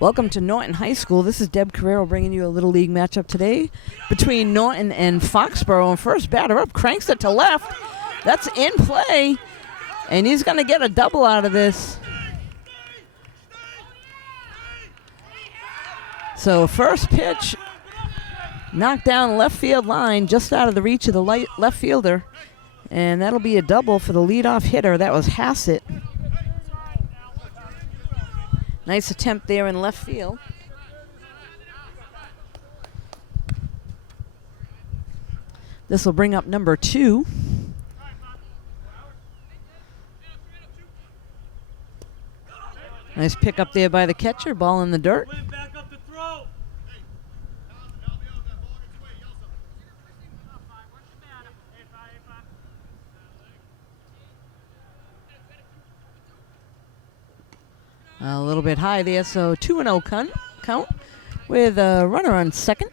Welcome to Norton High School. This is Deb Carrero bringing you a Little League matchup today between Norton and Foxboro. And first batter up, cranks it to left. That's in play, and he's going to get a double out of this. So first pitch, knocked down left field line, just out of the reach of the left fielder. And that'll be a double for the leadoff hitter. That was Hassett. Nice attempt there in left field. This will bring up number 2. Nice pick up there by the catcher. Ball in the dirt. A little bit high there, so 2-0 count with a runner on second.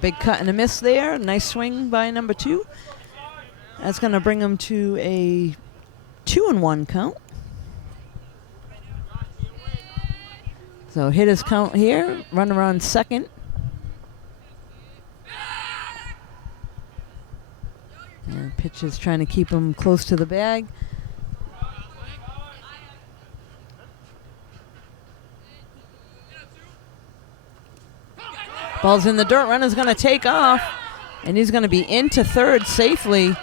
Big cut and a miss there. Nice swing by number 2. That's going to bring him to a 2-1 count. So hit his count here. Runner on second. And pitch is trying to keep him close to the bag. Ball's in the dirt. Runner's going to take off, and he's going to be into third safely.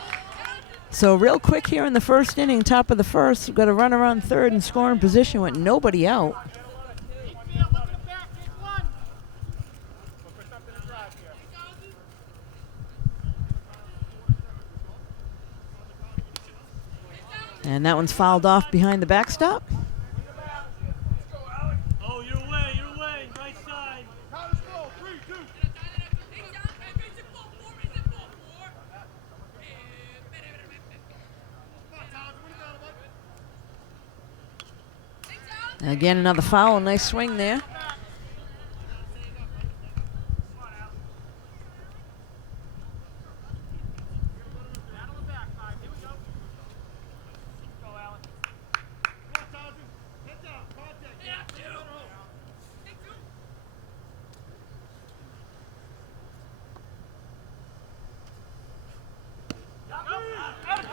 So real quick here in the first inning, top of the first, we've got a runner on third in scoring position with nobody out. And that one's fouled off behind the backstop. Again, another foul. Nice swing there.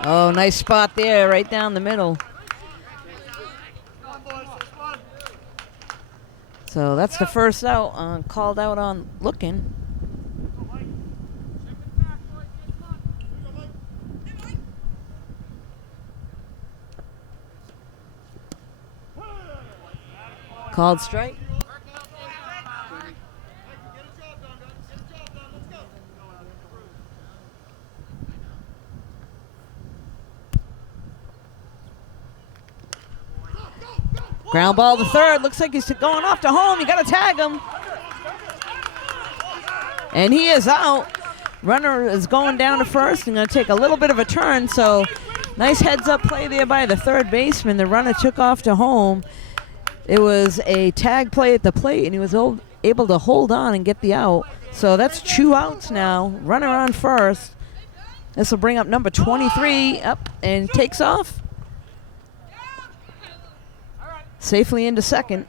Oh, nice spot there, right down the middle. So that's the first out, called out on looking. Called strike. Ground ball to third. Looks like he's going off to home. You got to tag him. And he is out. Runner is going down to first and going to take a little bit of a turn. So nice heads-up play there by the third baseman. The runner took off to home. It was a tag play at the plate, and he was able to hold on and get the out. So that's 2 outs now. Runner on first. This will bring up number 23 up and takes off. Safely into second.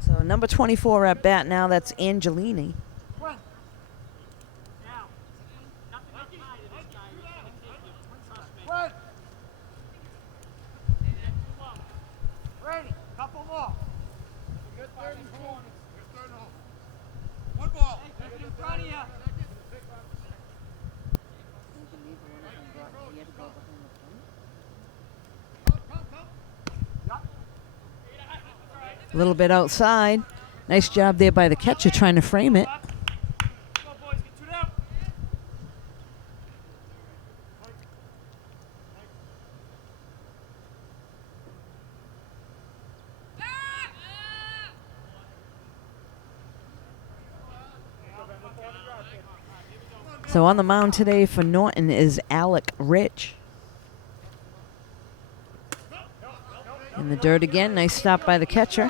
So number 24 at bat now, that's Angelini. A little bit outside. Nice job there by the catcher trying to frame it. So on the mound today for Norton is Alec Rich. In the dirt again. Nice stop by the catcher.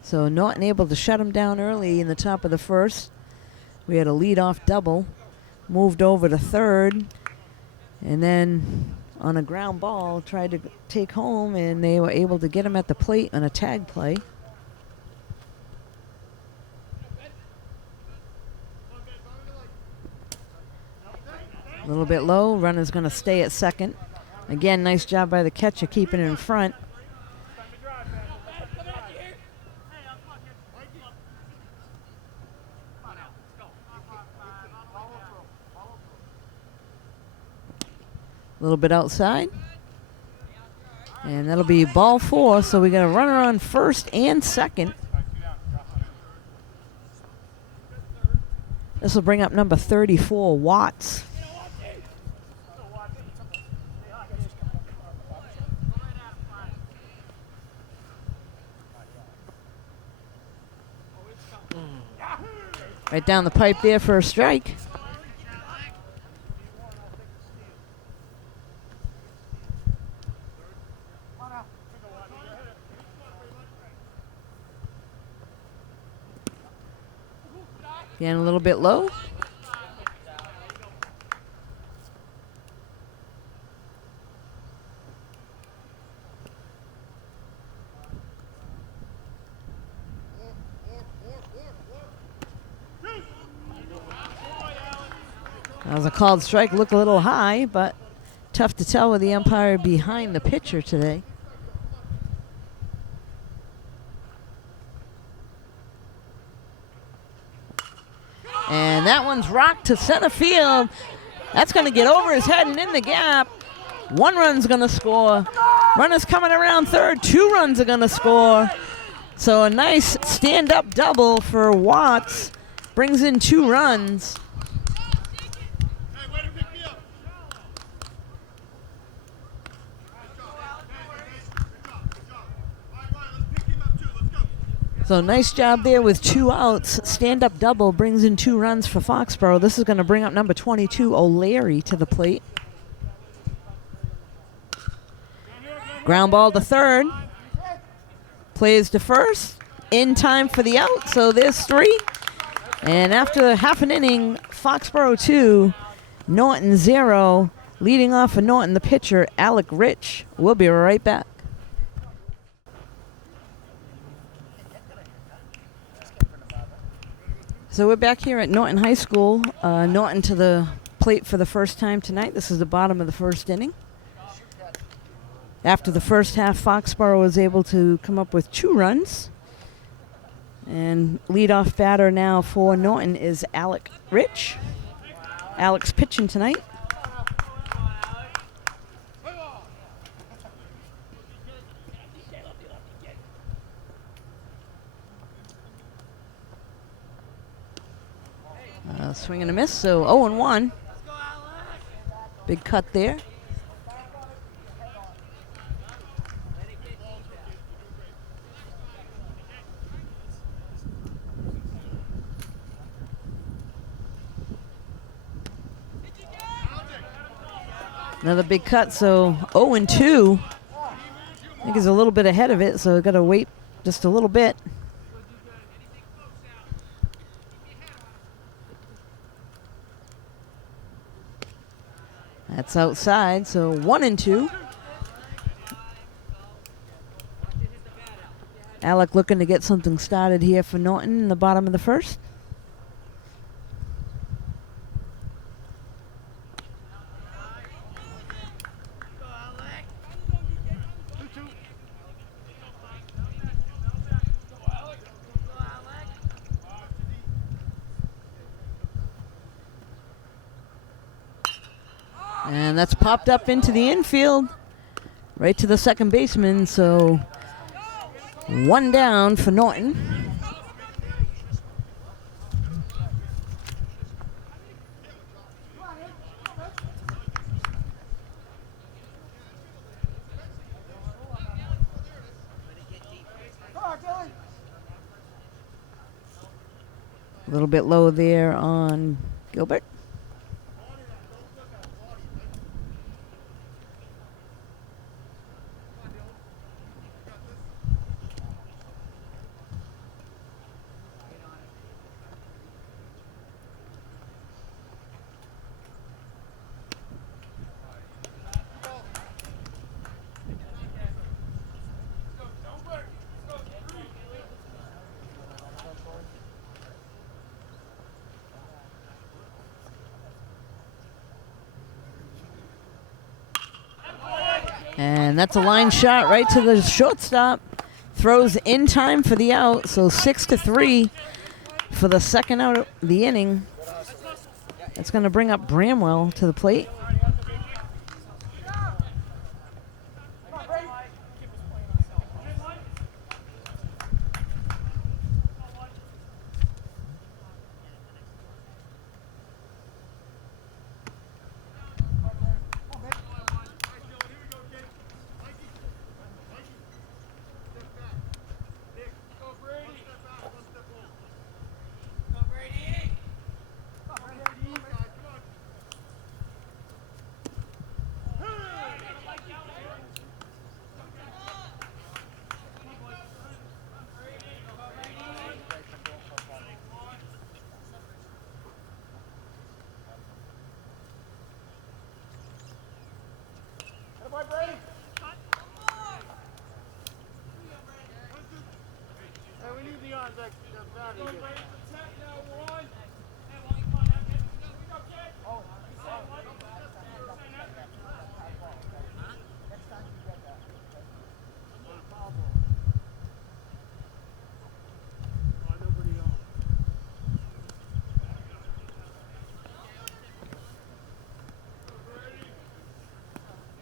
So Norton able to shut him down early in the top of the first. We had a leadoff double. Moved over to third. And then on a ground ball, tried to take home, and they were able to get him at the plate on a tag play. A little bit low. Runner's going to stay at second. Again, nice job by the catcher keeping it in front. A little bit outside. And that'll be ball 4, so we got a runner on first and second. This will bring up number 34, Watts. Right down the pipe there for a strike. Again, a little bit low. That was a called strike. Looked a little high, but tough to tell with the umpire behind the pitcher today. And that one's rocked to center field. That's going to get over his head and in the gap. 1 run's going to score. Runner's coming around third. 2 runs are going to score. So a nice stand-up double for Watts. Brings in 2 runs. So nice job there with 2 outs. Stand-up double brings in 2 runs for Foxboro. This is going to bring up number 22, O'Leary, to the plate. Ground ball to third. Plays to first. In time for the out, so there's 3. And after half an inning, Foxboro 2, Norton 0. Leading off for Norton, the pitcher, Alec Rich. We'll be right back. So we're back here at Norton High School. Norton to the plate for the first time tonight. This is the bottom of the first inning. After the first half, Foxboro was able to come up with 2 runs. And leadoff batter now for Norton is Alec Rich. Alec's pitching tonight. Swing and a miss, so 0-1. Big cut there. Another big cut, so 0-2. I think he's a little bit ahead of it, so got to wait just a little bit. That's outside, so 1-2. Alec looking to get something started here for Norton in the bottom of the first. And that's popped up into the infield, right to the second baseman, so 1 down for Norton. little bit low there on Gilbert. And that's a line shot right to the shortstop. Throws in time for the out, so 6-3 for the second out of the inning. That's going to bring up Bramwell to the plate.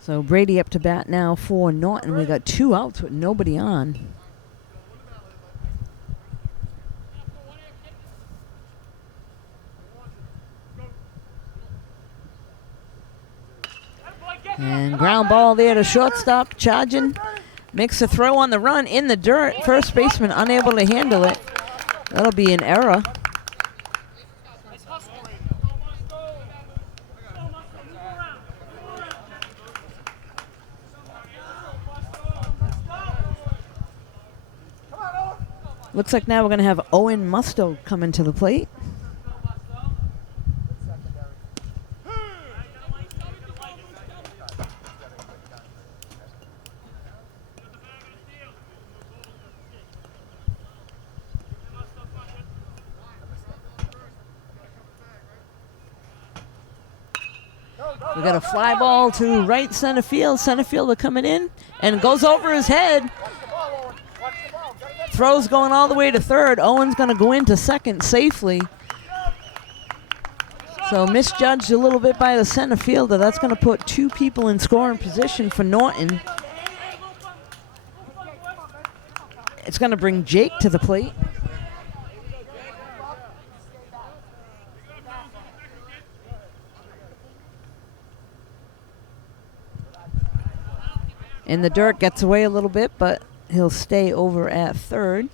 So Brady up to bat now for Norton. We got 2 outs with nobody on. And ground ball there to shortstop, charging. Makes a throw on the run in the dirt. First baseman unable to handle it. That'll be an error. Looks like now we're going to have Owen Musto come into the plate. We got a fly ball to right center field. Center fielder coming in and goes over his head. Throws going all the way to third. Owen's going to go into second safely. So misjudged a little bit by the center fielder. That's going to put 2 people in scoring position for Norton. It's going to bring Jake to the plate. In the dirt, gets away a little bit, but he'll stay over at third.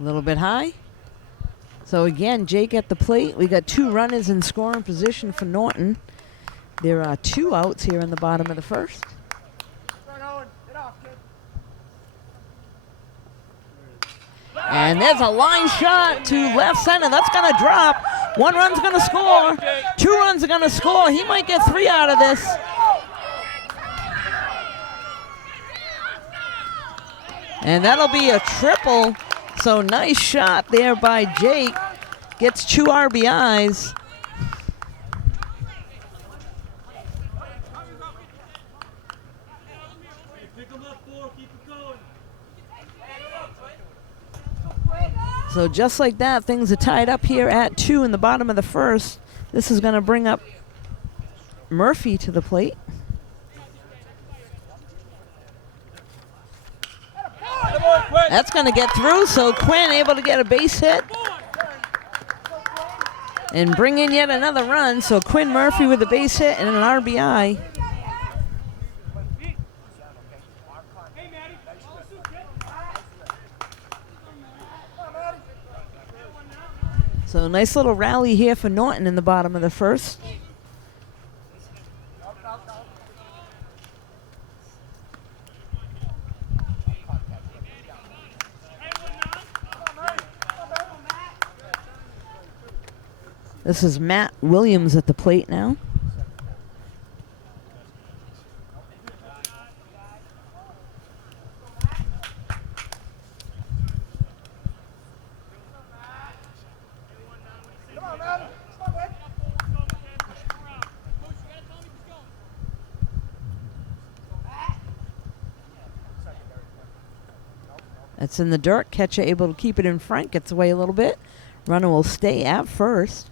A little bit high. So again, Jake at the plate. We got 2 runners in scoring position for Norton. There are 2 outs here in the bottom of the first. And there's a line shot to left center. That's going to drop. 1 run's going to score. 2 runs are going to score. He might get 3 out of this. And that'll be a triple. So nice shot there by Jake. Gets 2 RBIs. So just like that, things are tied up here at 2 in the bottom of the first. This is going to bring up Murphy to the plate. That's going to get through, so Quinn able to get a base hit and bring in yet another run. So Quinn Murphy with a base hit and an RBI. So nice little rally here for Norton in the bottom of the first. This is Matt Williams at the plate now. That's in the dirt. Catcher able to keep it in front. Gets away a little bit. Runner will stay at first.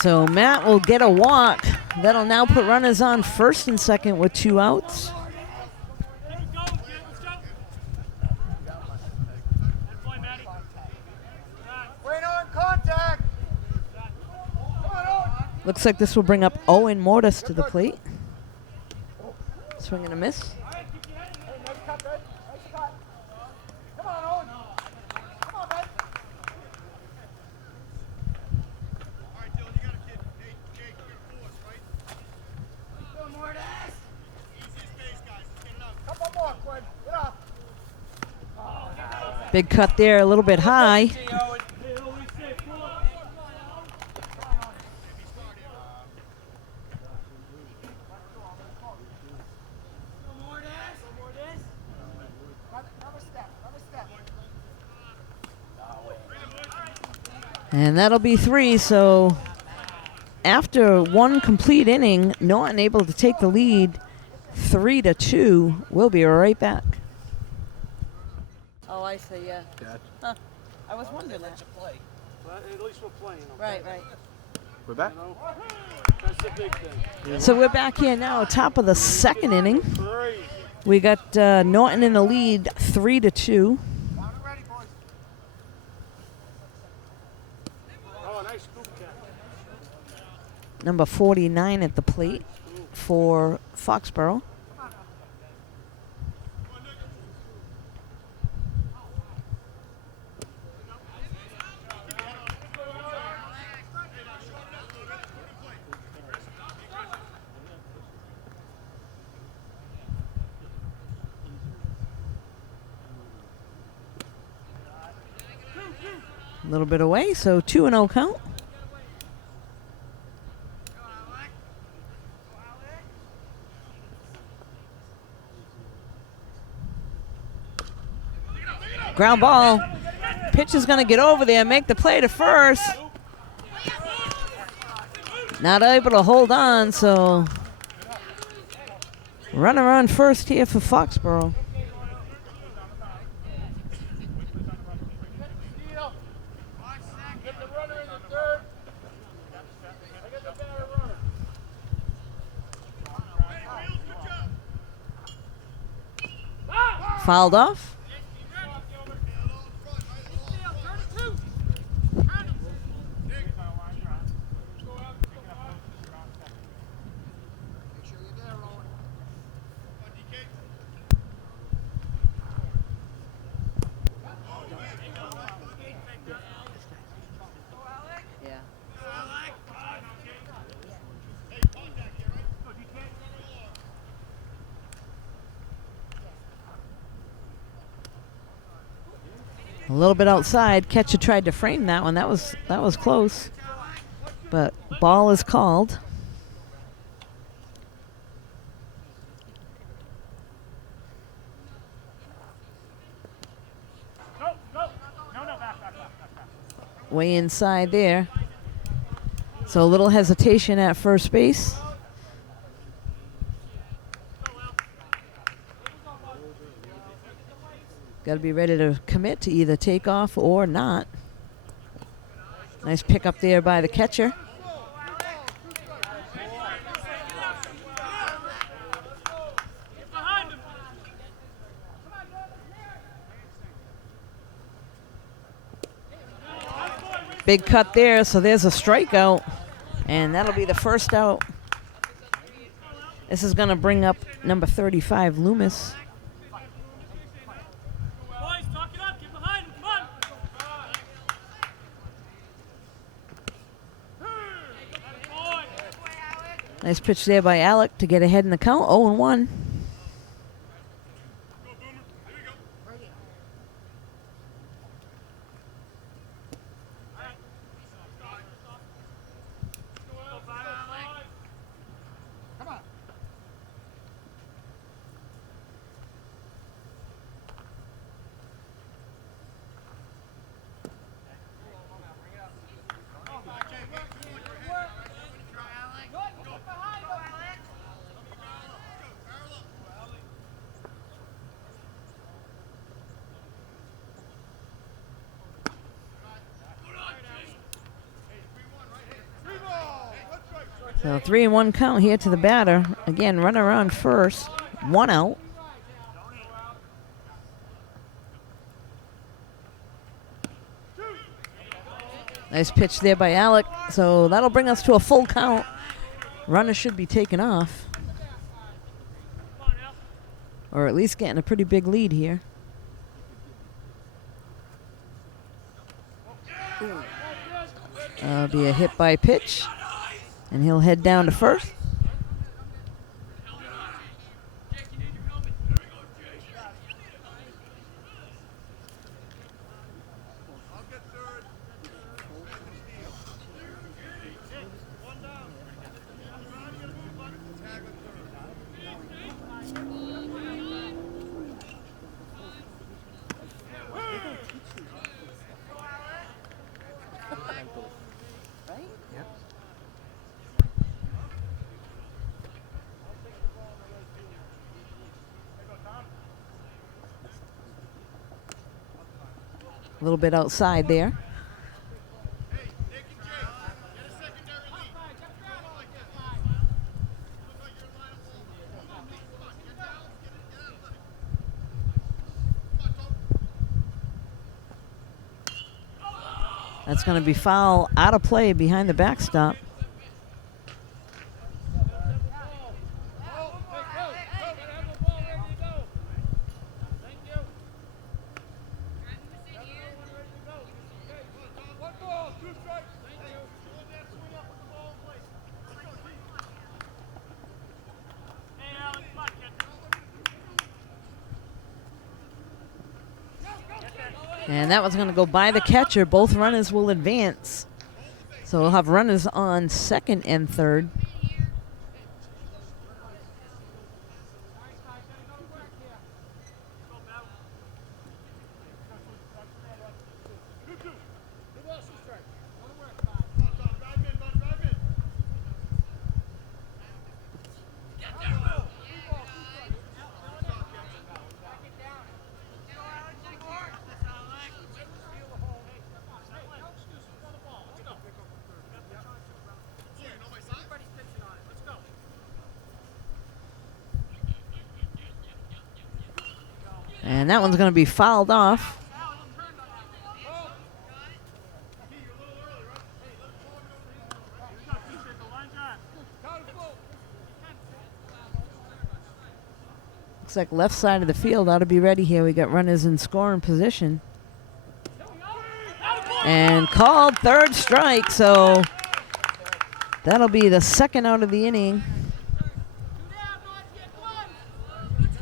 So Matt will get a walk. That'll now put runners on first and second with 2 outs. Looks like this will bring up Owen Mortis to the plate. Swing and a miss. Big cut there, a little bit high. And that'll be 3, so after 1 complete inning, Norton able to take the lead 3-2. We'll be right back. Oh, I see, yeah. Huh. I was wondering that. But at least we're playing. Right. We're back. You know? That's the big thing. So we're back here now, top of the second inning. We got Norton in the lead 3-2. Number 49 at the plate for Foxboro. A little bit away, so 2-0 count. Ground ball. Pitch is going to get over there, make the play to first. Not able to hold on, so runner on first here for Foxboro. Fouled off. A little bit outside. Catcher tried to frame that one. That was close. But ball is called. way inside there. So a little hesitation at first base. Got to be ready to commit to either take off or not. Nice pick up there by the catcher. Big cut there, so there's a strikeout, and that'll be the first out. This is going to bring up number 35, Loomis. Nice pitch there by Alec to get ahead in the count, 0-1. So 3-1 count here to the batter. Again, runner on first, 1 out. Nice pitch there by Alec. So that'll bring us to a full count. Runner should be taken off. Or at least getting a pretty big lead here. That'll be a hit by pitch. And he'll head down to first. A little bit outside there. That's going to be foul out of play behind the backstop. And that one's going to go by the catcher. Both runners will advance. So we'll have runners on second and third. And that one's going to be fouled off. Looks like left side of the field ought to be ready here. We got runners in scoring position. And called third strike, so that'll be the second out of the inning.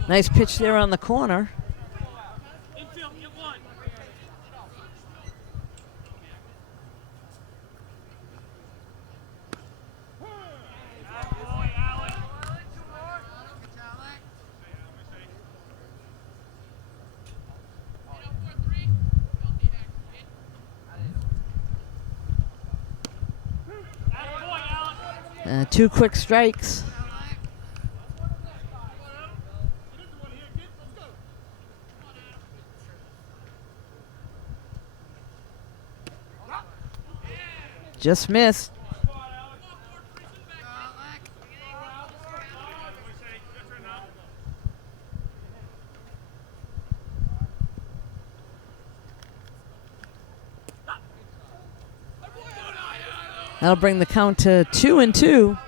Nice pitch there on the corner. 2 quick strikes. Just missed. That'll bring the count to 2-2.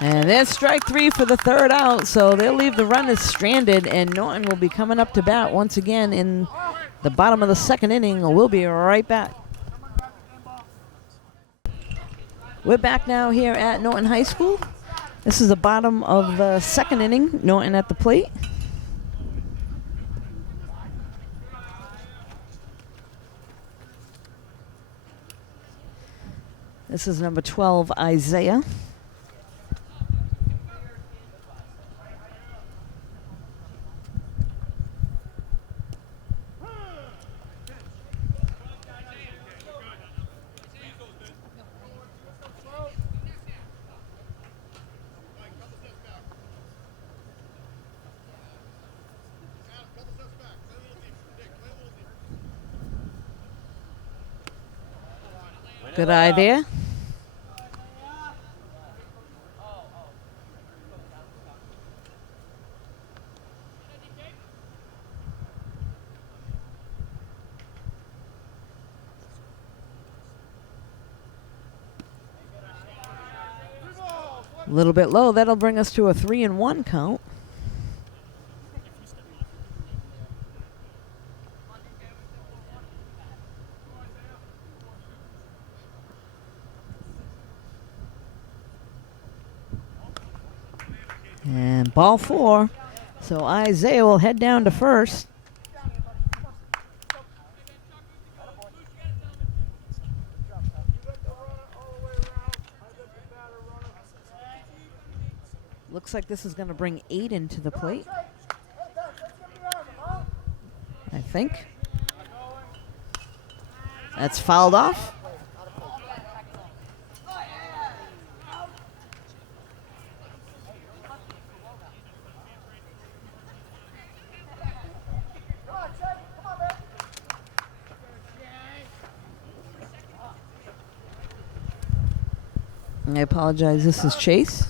And there's strike 3 for the 3rd out, so they'll leave the runners stranded, and Norton will be coming up to bat once again in the bottom of the 2nd inning. We'll be right back. We're back now here at Norton High School. This is the bottom of the 2nd inning. Norton at the plate. This is number 12, Isaiah. Good eye there. A little bit low. That'll bring us to a 3-1 count. And ball 4. So Isaiah will head down to first. Looks like this is going to bring Aiden to the plate, I think. That's fouled off. I apologize, this is Chase.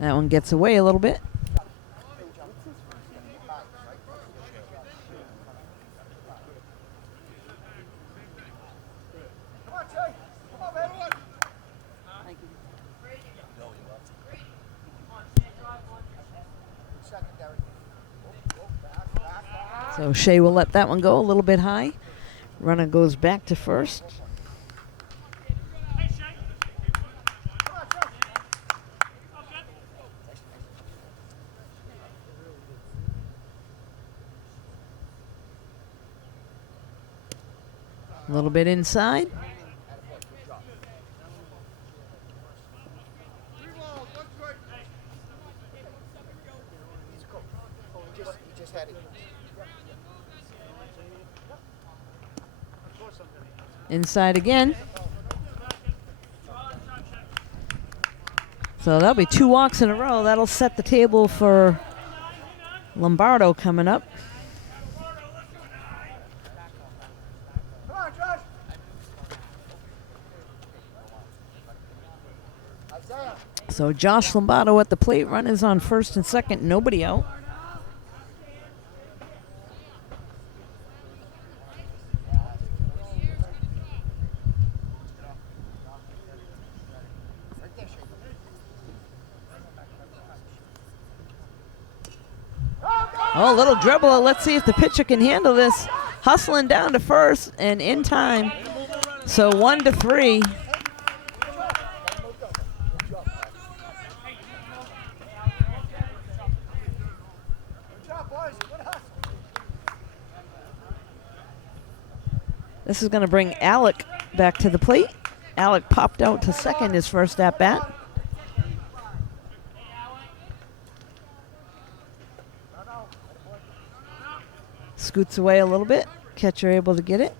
That one gets away a little bit. So Shea will let that one go a little bit high. Runner goes back to first. A little bit inside. Inside again. So that'll be 2 walks in a row. That'll set the table for Lombardo coming up. So Josh Lombardo at the plate. Runners on first and second. Nobody out. Oh, a little dribble. Let's see if the pitcher can handle this. Hustling down to first and in time. So 1-3. This is going to bring Alec back to the plate. Alec popped out to second his first at bat. Scoots away a little bit. Catcher able to get it.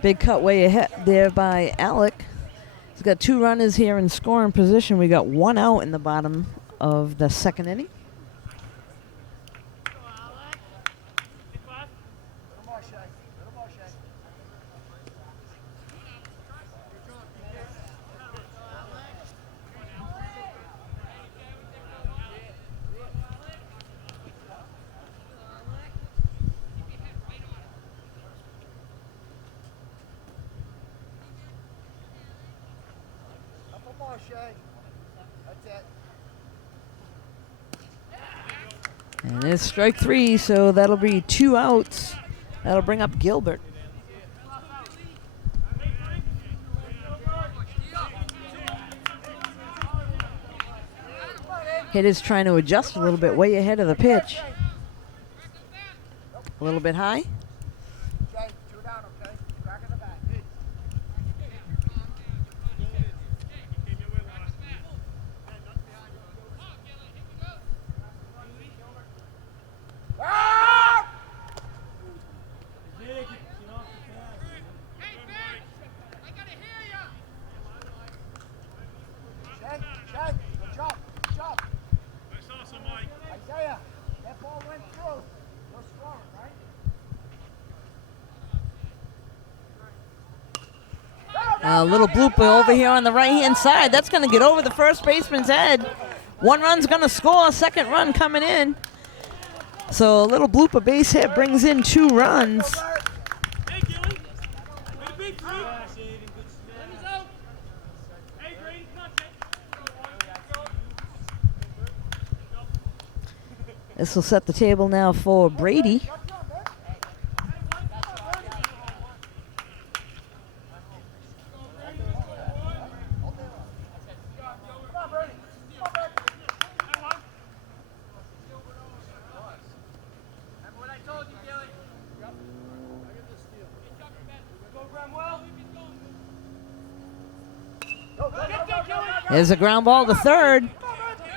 Big cut way ahead there by Alec. He's got 2 runners here in scoring position. We got 1 out in the bottom of the second inning. And it's strike 3, so that'll be 2 outs. That'll bring up Gilbert. Hitter's trying to adjust a little bit, way ahead of the pitch. A little bit high. A little blooper over here on the right-hand side. That's going to get over the first baseman's head. 1 run's going to score. 2nd run coming in. So a little blooper base hit brings in 2 runs. This will set the table now for Brady. There's a ground ball to third.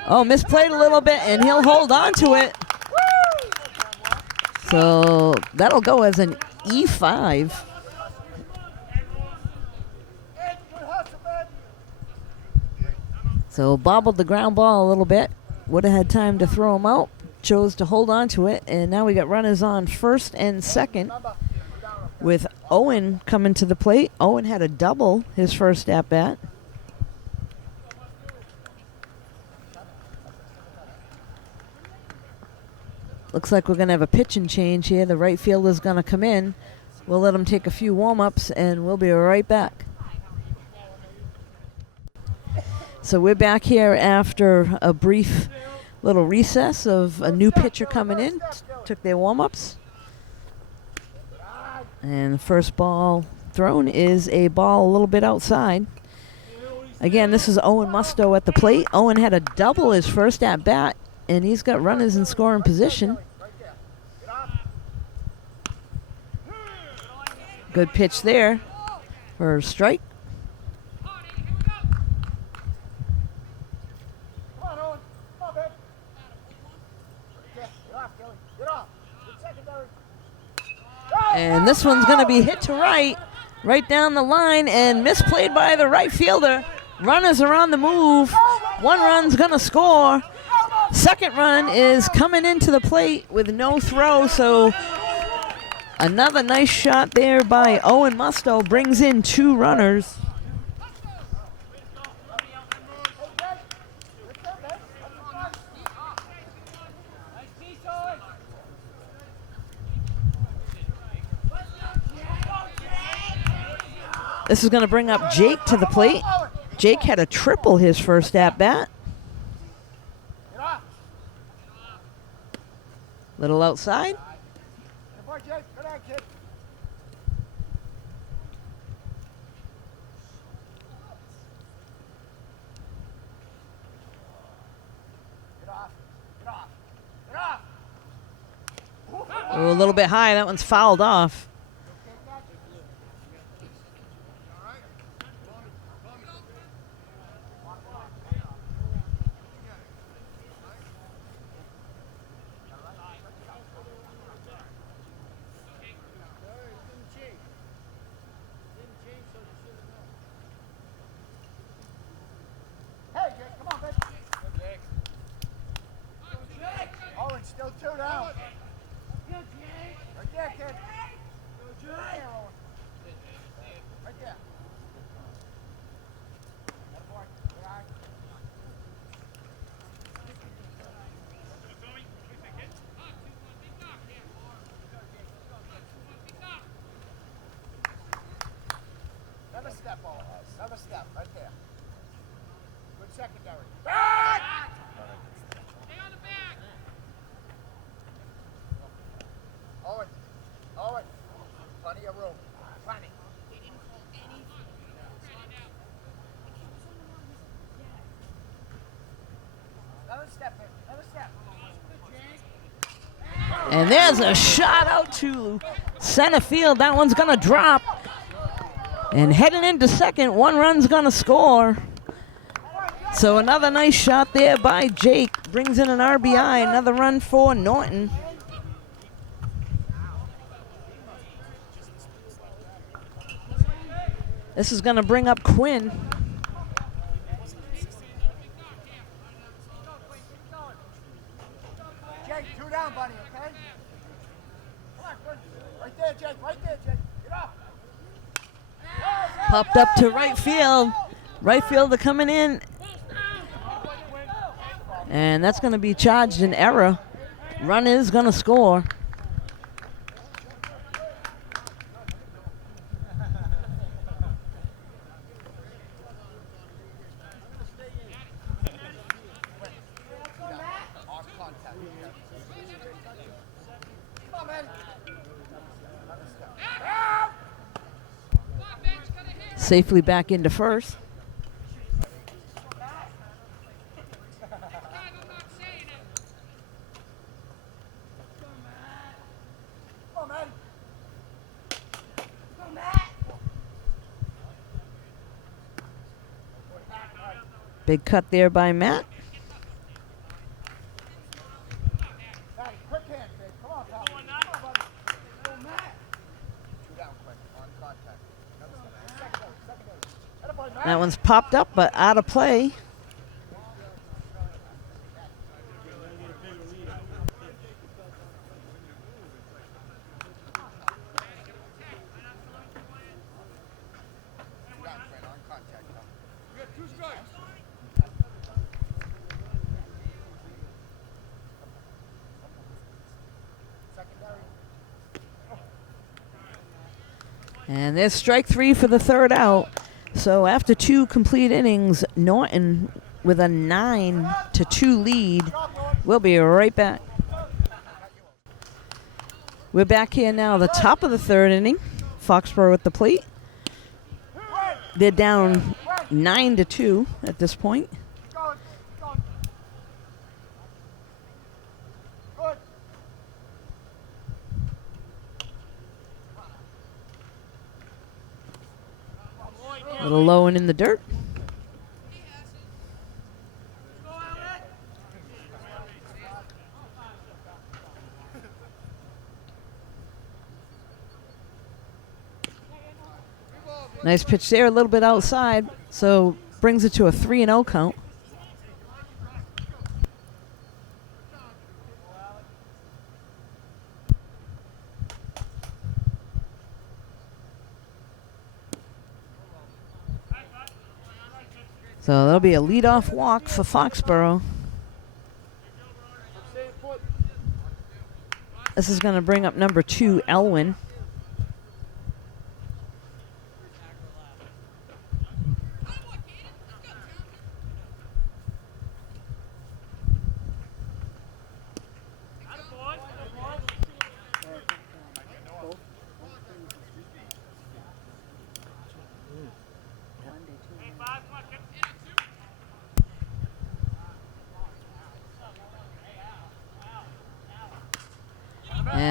Oh, misplayed a little bit, and he'll hold on to it. So that'll go as an E5. So bobbled the ground ball a little bit. Would have had time to throw him out. Chose to hold on to it, and now we got runners on first and second with Owen coming to the plate. Owen had a double his first at-bat. Looks like we're going to have a pitching change here. The right fielder's going to come in. We'll let him take a few warm-ups, and we'll be right back. So we're back here after a brief little recess of a new pitcher coming in. Took their warm-ups. And the first ball thrown is a ball a little bit outside. Again, this is Owen Musto at the plate. Owen had a double his first at-bat, and he's got runners in scoring position. Good pitch there for a strike. And this one's going to be hit to right down the line, and misplayed by the right fielder. Runners are on the move. 1 run's going to score. 2nd run is coming into the plate with no throw, so another nice shot there by Owen Musto brings in 2 runners. This is going to bring up Jake to the plate. Jake had a triple his first at-bat. Little outside. Oh, a little bit high. That one's fouled off. Still 2 down. Right there, kid. Right there. Another step, all. Another step, right there. Good secondary. Back! Stay on the back. Owen, plenty of room. Plenty. They didn't call any. Another step in. Another step. And there's a shot out to center field. That one's going to drop. And heading into second, 1 run's going to score. So another nice shot there by Jake. Brings in an RBI. Another run for Norton. This is going to bring up Quinn. Jake, 2 down, buddy, okay? Come on, good. Right there, Jake. Right there, Jake. Get up. Popped up to right field. Right fielder coming in. And that's going to be charged in error. Run is going to score. Safely back into first. Big cut there by Matt. That one's popped up, but out of play. And there's strike 3 for the third out. So after 2 complete innings, Norton with a 9-2 lead. We'll be right back. We're back here now, the top of the third inning. Foxboro at the plate. They're down 9-2 at this point. A little low and in the dirt. Nice pitch there, a little bit outside, so brings it to a 3-0 count. So that'll be a leadoff walk for Foxboro. This is going to bring up number 2, Elwin.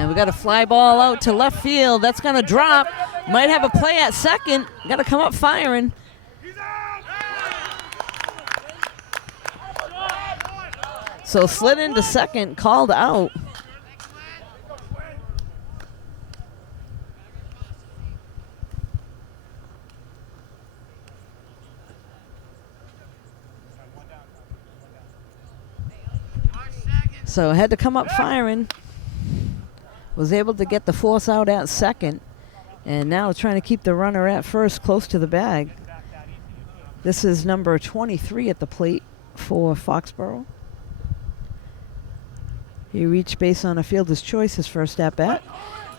And we got a fly ball out to left field. That's going to drop. Might have a play at second. Got to come up firing. So slid into second, called out. So had to come up firing. Was able to get the force out at second. And now trying to keep the runner at first close to the bag. This is number 23 at the plate for Foxboro. He reached base on a fielder's choice, his first at bat.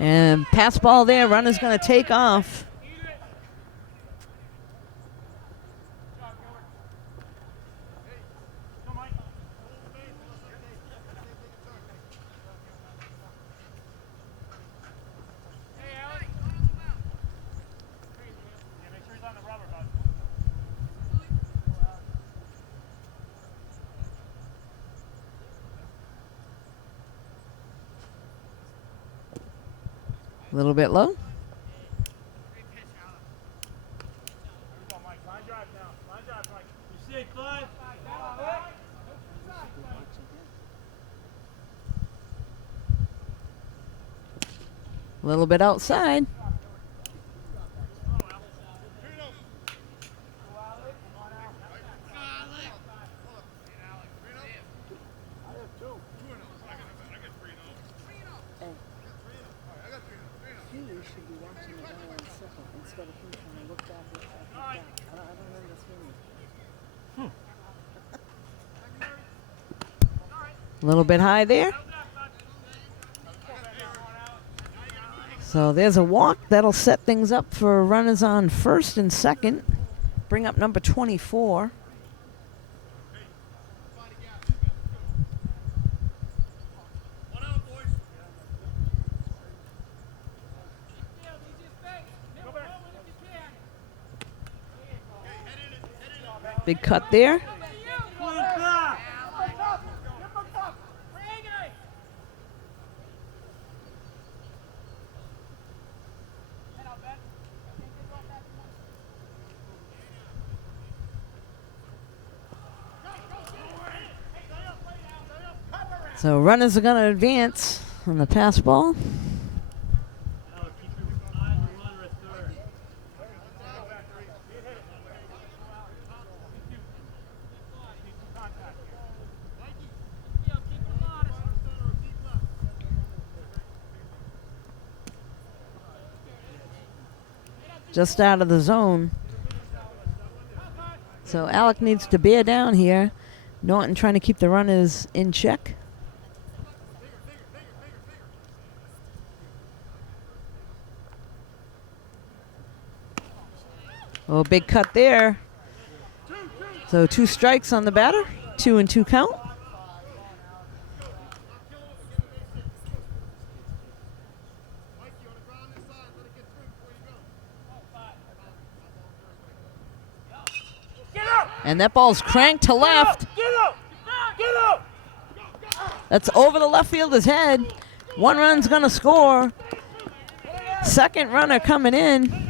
And pass ball there, runner's going to take off. A little bit low. A little bit outside. A little bit high there. So there's a walk. That'll set things up for runners on first and second. Bring up number 24. Big cut there. So runners are going to advance on the pass ball. Just out of the zone. So Alec needs to bear down here. Norton trying to keep the runners in check. Oh, big cut there. So 2 strikes on the batter. 2-2 count. And that ball's cranked to left. That's over the left fielder's head. 1 run's going to score. Second runner coming in.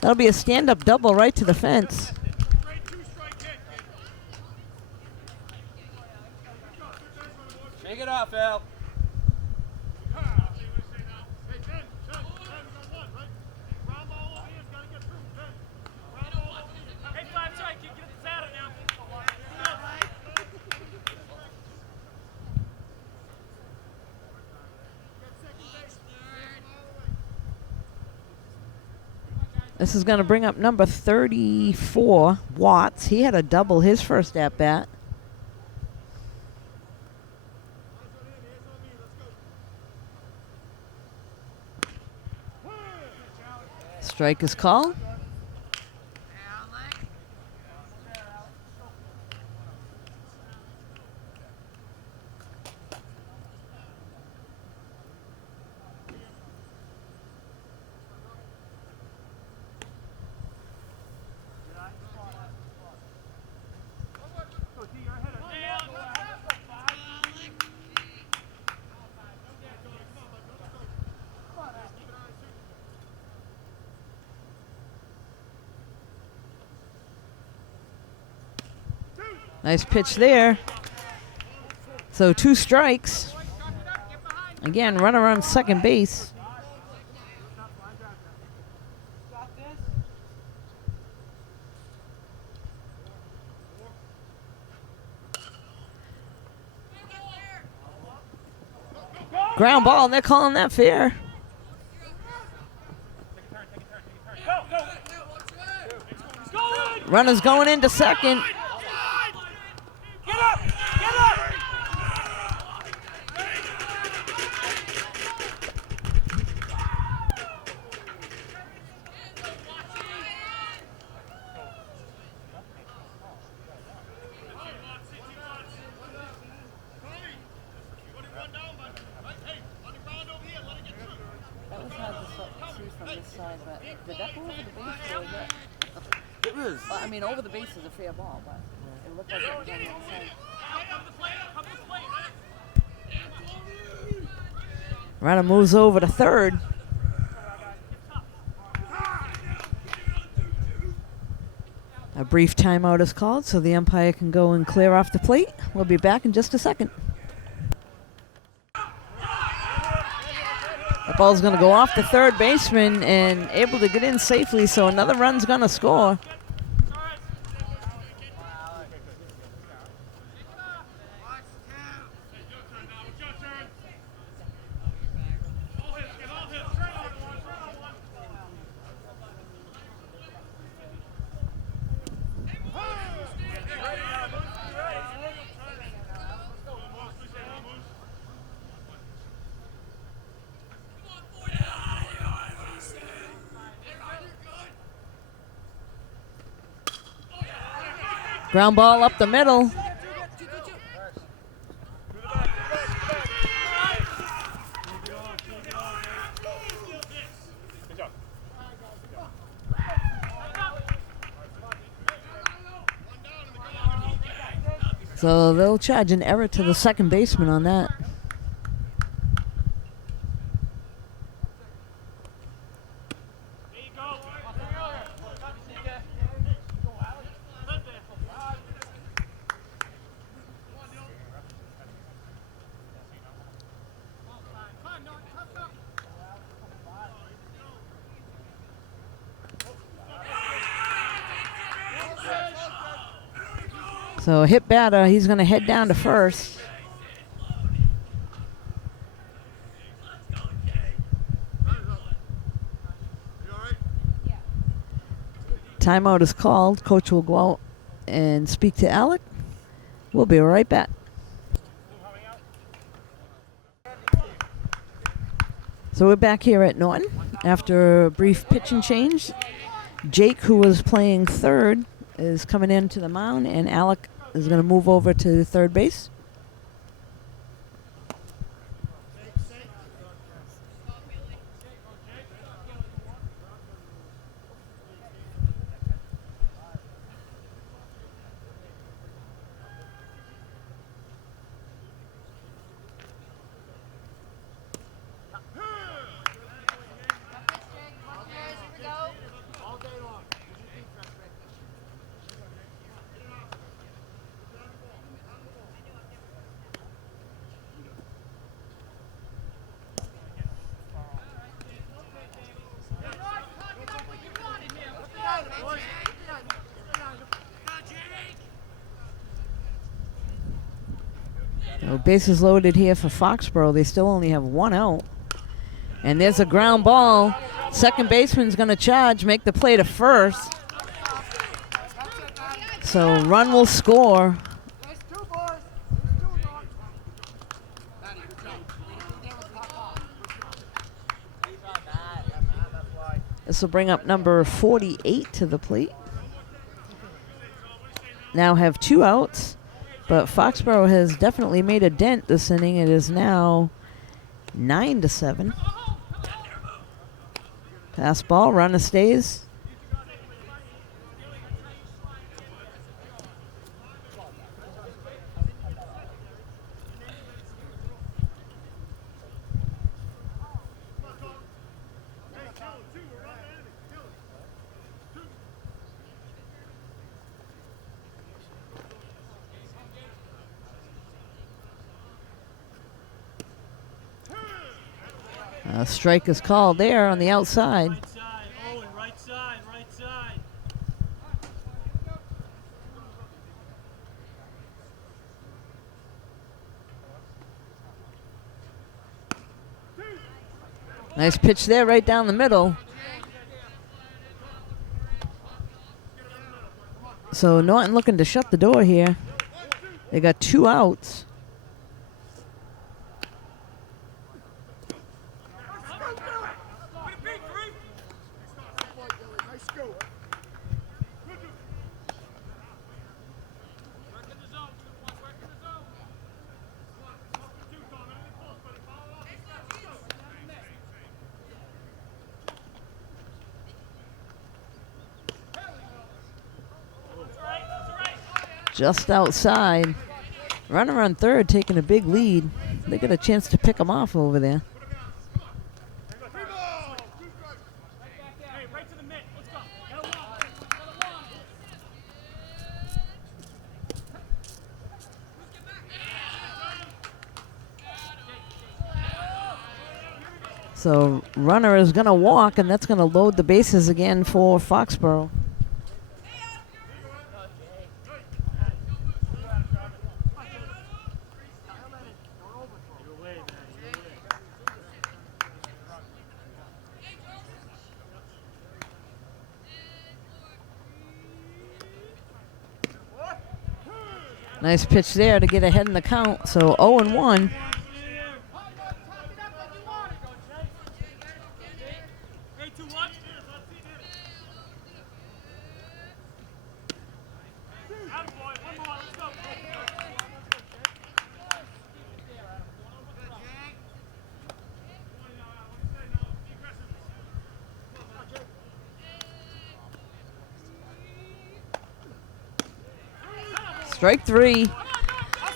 That'll be a stand-up double right to the fence. Shake it off, Al. This is going to bring up number 34, Watts. He had a double his first at-bat. Strike is called. Nice pitch there. So 2 strikes. Again, runner on second base. Ground ball, and they're calling that fair. Runner's going into second. Get up! Get up! That was hard to see from this side, but did that go over the base or what? It was. Well, I mean, over the base is a fair ball, but it looked like it was on the other side. Runner moves over to third. A brief timeout is called so the umpire can go and clear off the plate. We'll be back in just a second. The ball's going to go off the third baseman and able to get in safely, so another run's going to score. Ground ball up the middle. So they'll charge an error to the second baseman on that. So hit batter, he's going to head down to first. Timeout is called. Coach will go out and speak to Alec. We'll be right back. So we're back here at Norton after a brief pitching change. Jake, who was playing third, is coming into the mound, and Alec is going to move over to third base. So bases loaded here for Foxboro. They still only have 1 out. And there's a ground ball. Second baseman's going to charge, make the play to first. So run will score. This will bring up number 48 to the plate. Now have 2 outs. But Foxboro has definitely made a dent this inning. It is now 9-7. Pass ball, runner stays. A strike is called there on the outside. Right side. Owen, right side, right side. Nice pitch there right down the middle. So Norton looking to shut the door here. They got 2 outs. Just outside. Runner on third taking a big lead. They get a chance to pick him off over there. So runner is going to walk, and that's going to load the bases again for Foxboro. Nice pitch there to get ahead in the count. So 0-1. Strike 3.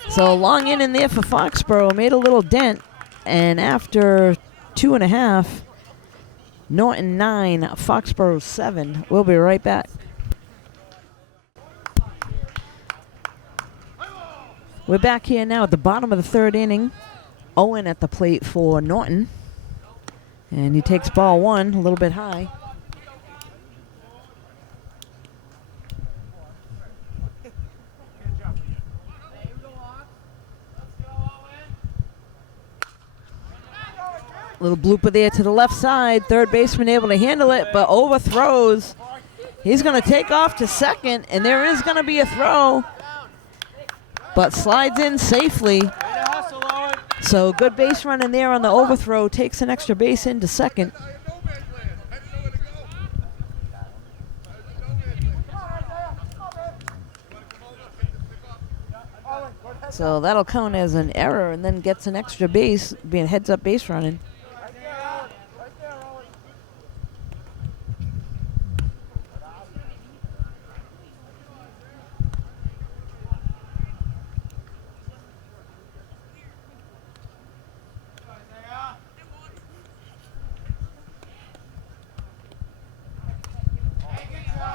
So long in there for Foxboro. Made a little dent. And after 2.5, Norton 9, Foxboro 7. We'll be right back. We're back here now at the bottom of the third inning. Owen at the plate for Norton. And he takes ball 1 a little bit high. Little blooper there to the left side. Third baseman able to handle it, but overthrows. He's going to take off to second, and there is going to be a throw, but slides in safely. So good base running there on the overthrow. Takes an extra base into second. So that'll count as an error, and then gets an extra base, being heads up base running.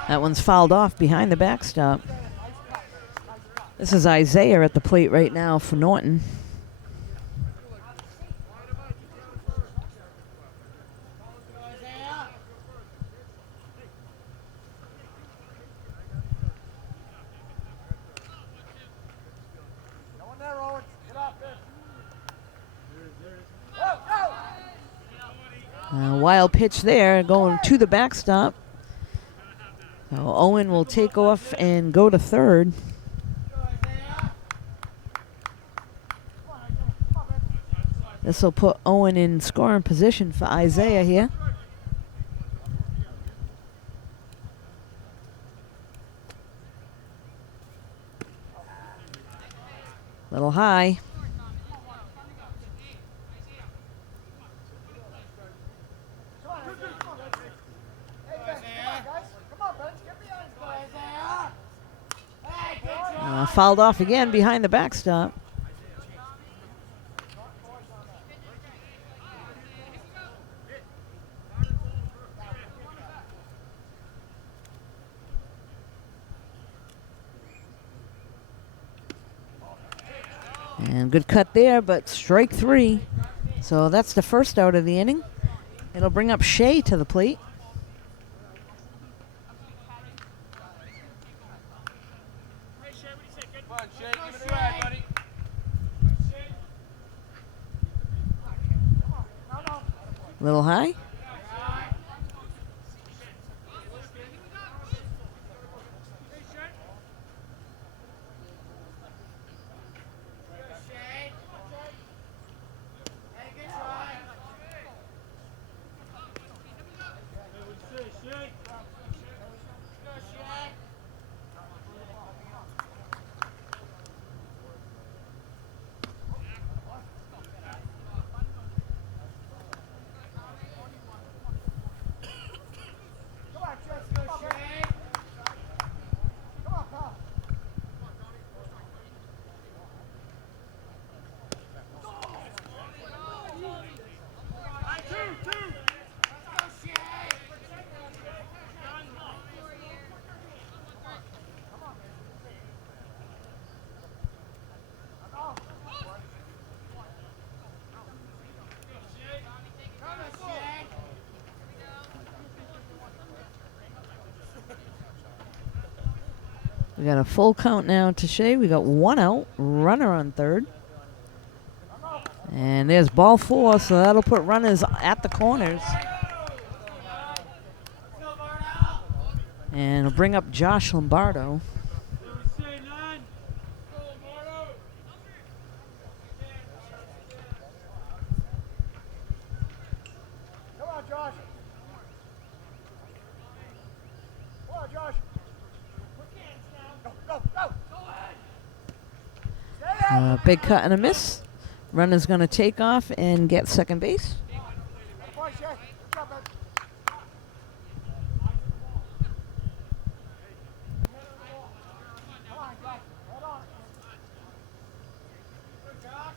That one's fouled off behind the backstop. This is Isaiah at the plate right now for Norton. Wild pitch there, going to the backstop. So Owen will take off and go to third. This will put Owen in scoring position for Isaiah here. Little high. Fouled off again behind the backstop. And good cut there, but strike 3. So that's the first out of the inning. It'll bring up Shea to the plate. Hey, Shay, what do you say? Good. Come on, Shea, give it a ride, buddy. Little high. We got a full count now to Shea. We got 1 out, runner on third. And there's ball 4, so that'll put runners at the corners. And it'll bring up Josh Lombardo. Come on, Josh. Come on, Josh. Go, go, go. Big cut and a miss. Runner's going to take off and get second base. Come on, Shea. Good job, man. Come on, Josh. Hold on. Good job.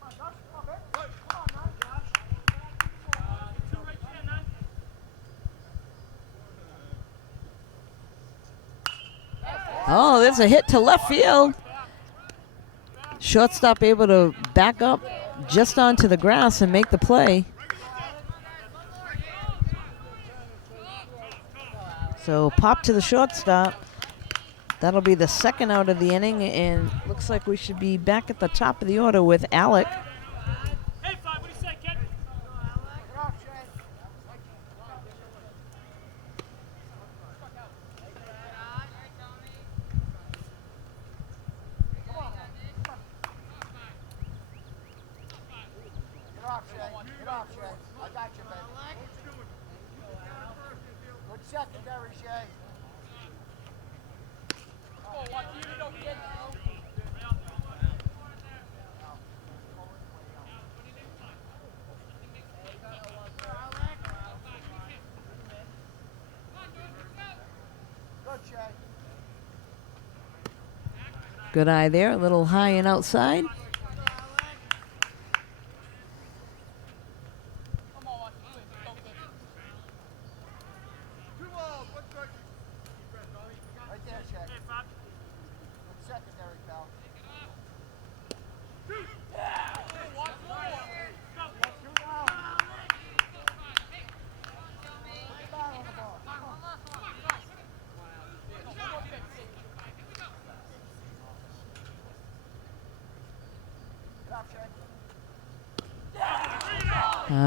Come on, Josh. Come on, man. Come on, man. Two right there, man. Oh, there's a hit to left field. Shortstop able to back up just onto the grass and make the play. So pop to the shortstop. That'll be the second out of the inning, and looks like we should be back at the top of the order with Alec. Hey, Five, what do you say, kid? Get off, Shea. Get off, Shea. Get off, Shea. I got you, man. Good secondary, Shea. Good, Shea. Good eye there, a little high and outside. Right there, Shea. Hey, Five. Good secondary, pal.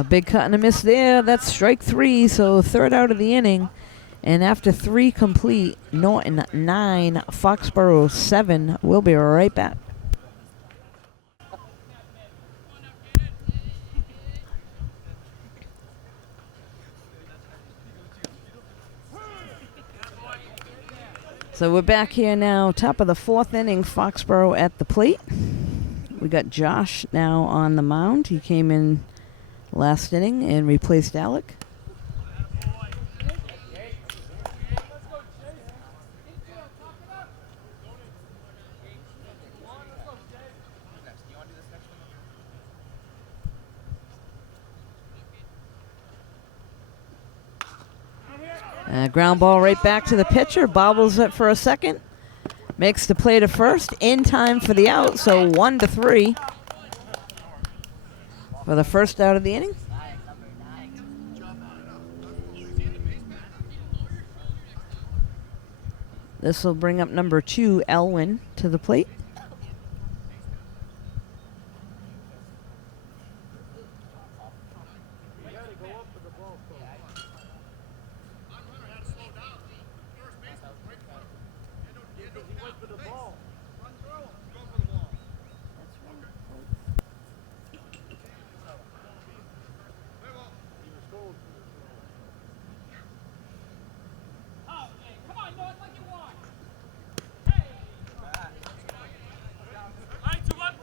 Big cut and a miss there. That's strike 3, so third out of the inning. And after 3 complete, Norton 9, Foxboro 7. We'll be right back. So we're back here now, top of the 4th inning, Foxboro at the plate. We got Josh now on the mound. He came in last inning and replaced Alec. Ground ball right back to the pitcher. Bobbles it for a second. Makes the play to first in time for the out, so 1-3. for the first out of the inning. This will bring up number 2, Elwin, to the plate. Come on, Norton, like you want. Hey! All right, 2-1.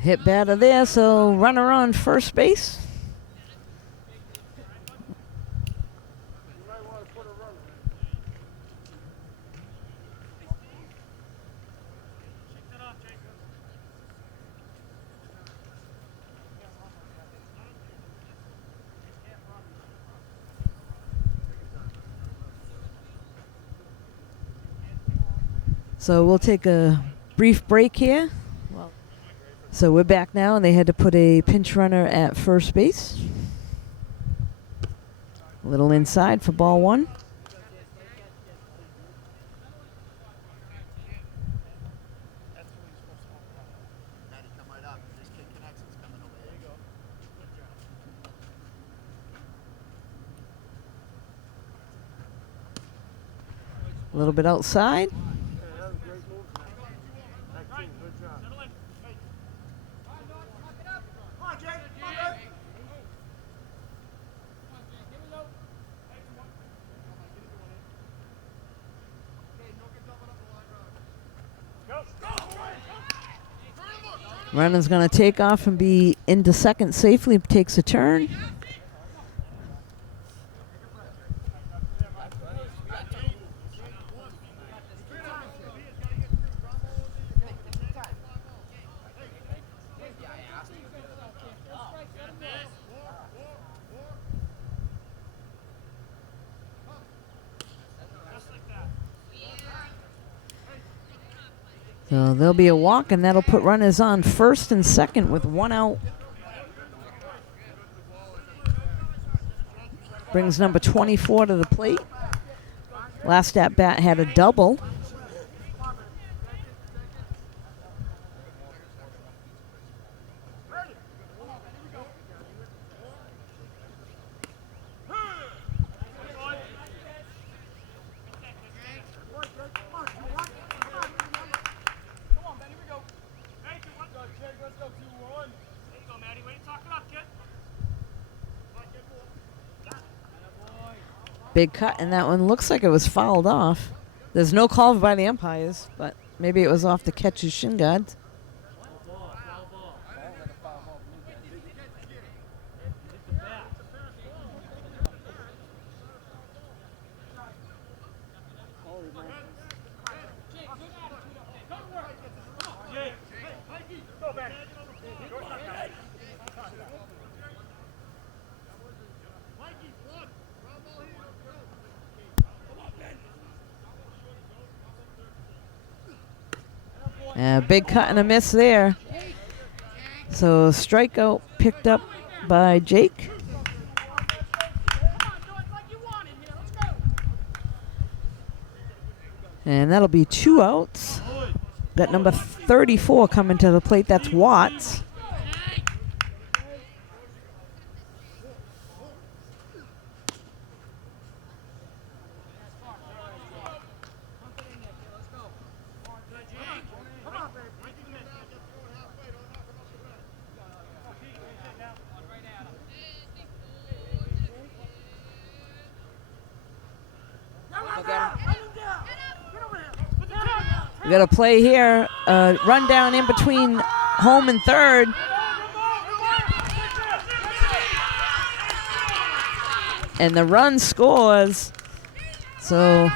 Hit batter there, so runner on first base. So we'll take a brief break here. So we're back now, and they had to put a pinch runner at first base. A little inside for ball 1. A little bit outside. Runner's going to take off and be into second safely. Takes a turn. So there'll be a walk, and that'll put runners on first and second with 1 out. Brings number 24 to the plate. Last at bat had a double. Big cut, and that one looks like it was fouled off. There's no call by the umpires, but maybe it was off the catcher's shin guards. Big cut and a miss there. So strikeout picked up by Jake. And that'll be 2 outs. Got number 34 coming to the plate. That's Watts. We got a play here, run down in between home and third. and the run scores. So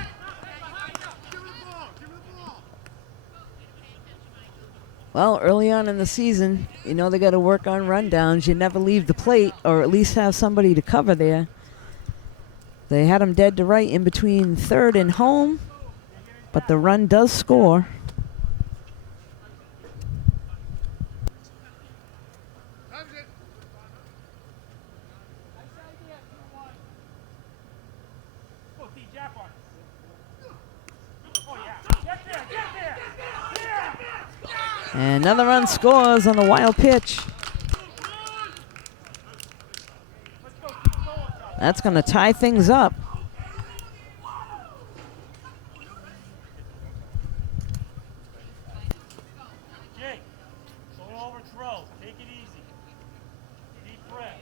well, early on in the season, you know they got to work on rundowns. You never leave the plate, or at least have somebody to cover there. They had him dead to right in between third and home, but the run does score. And another run scores on the wild pitch. That's going to tie things up. Jake, don't overthrow. Take it easy. Deep breath.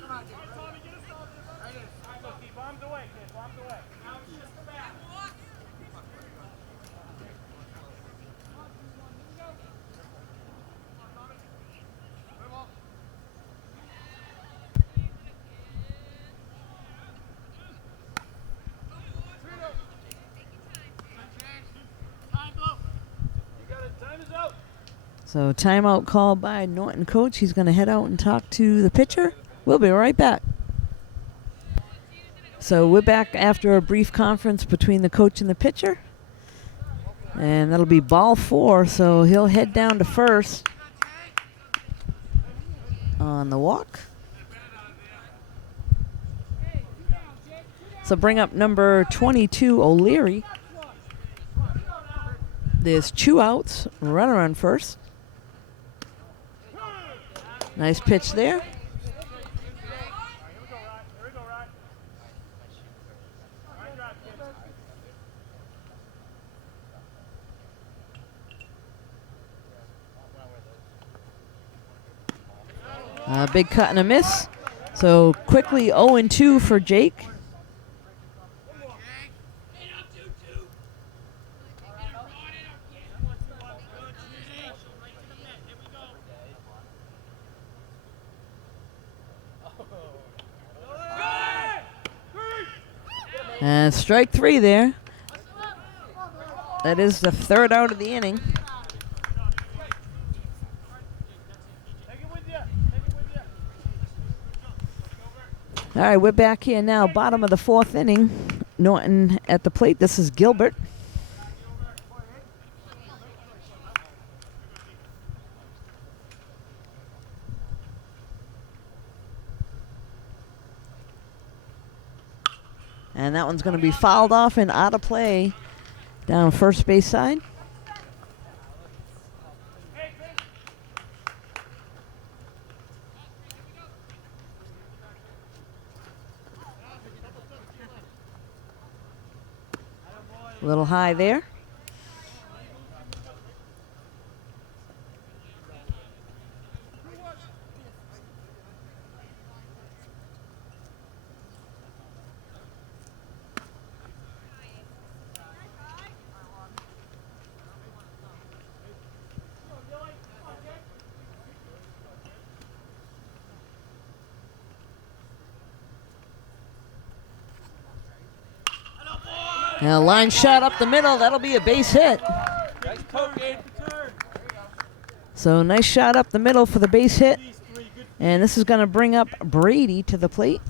Come on, keep arms away, kids. Arms away. So timeout called by Norton coach. He's going to head out and talk to the pitcher. We'll be right back. So we're back after a brief conference between the coach and the pitcher. And that'll be ball 4, so he'll head down to first on the walk. So bring up number 22, O'Leary. There's 2 outs, runner on first. Nice pitch there. Big cut and a miss. So quickly 0-2 for Jake. And strike 3 there. That is the 3rd out of the inning. All right, we're back here now, bottom of the 4th inning. Norton at the plate. This is Gilbert. And that one's going to be fouled off and out of play down first base side. A little high there. And a line shot up the middle. That'll be a base hit. Nice poke, Gabe. So nice shot up the middle for the base hit. And this is going to bring up Brady to the plate.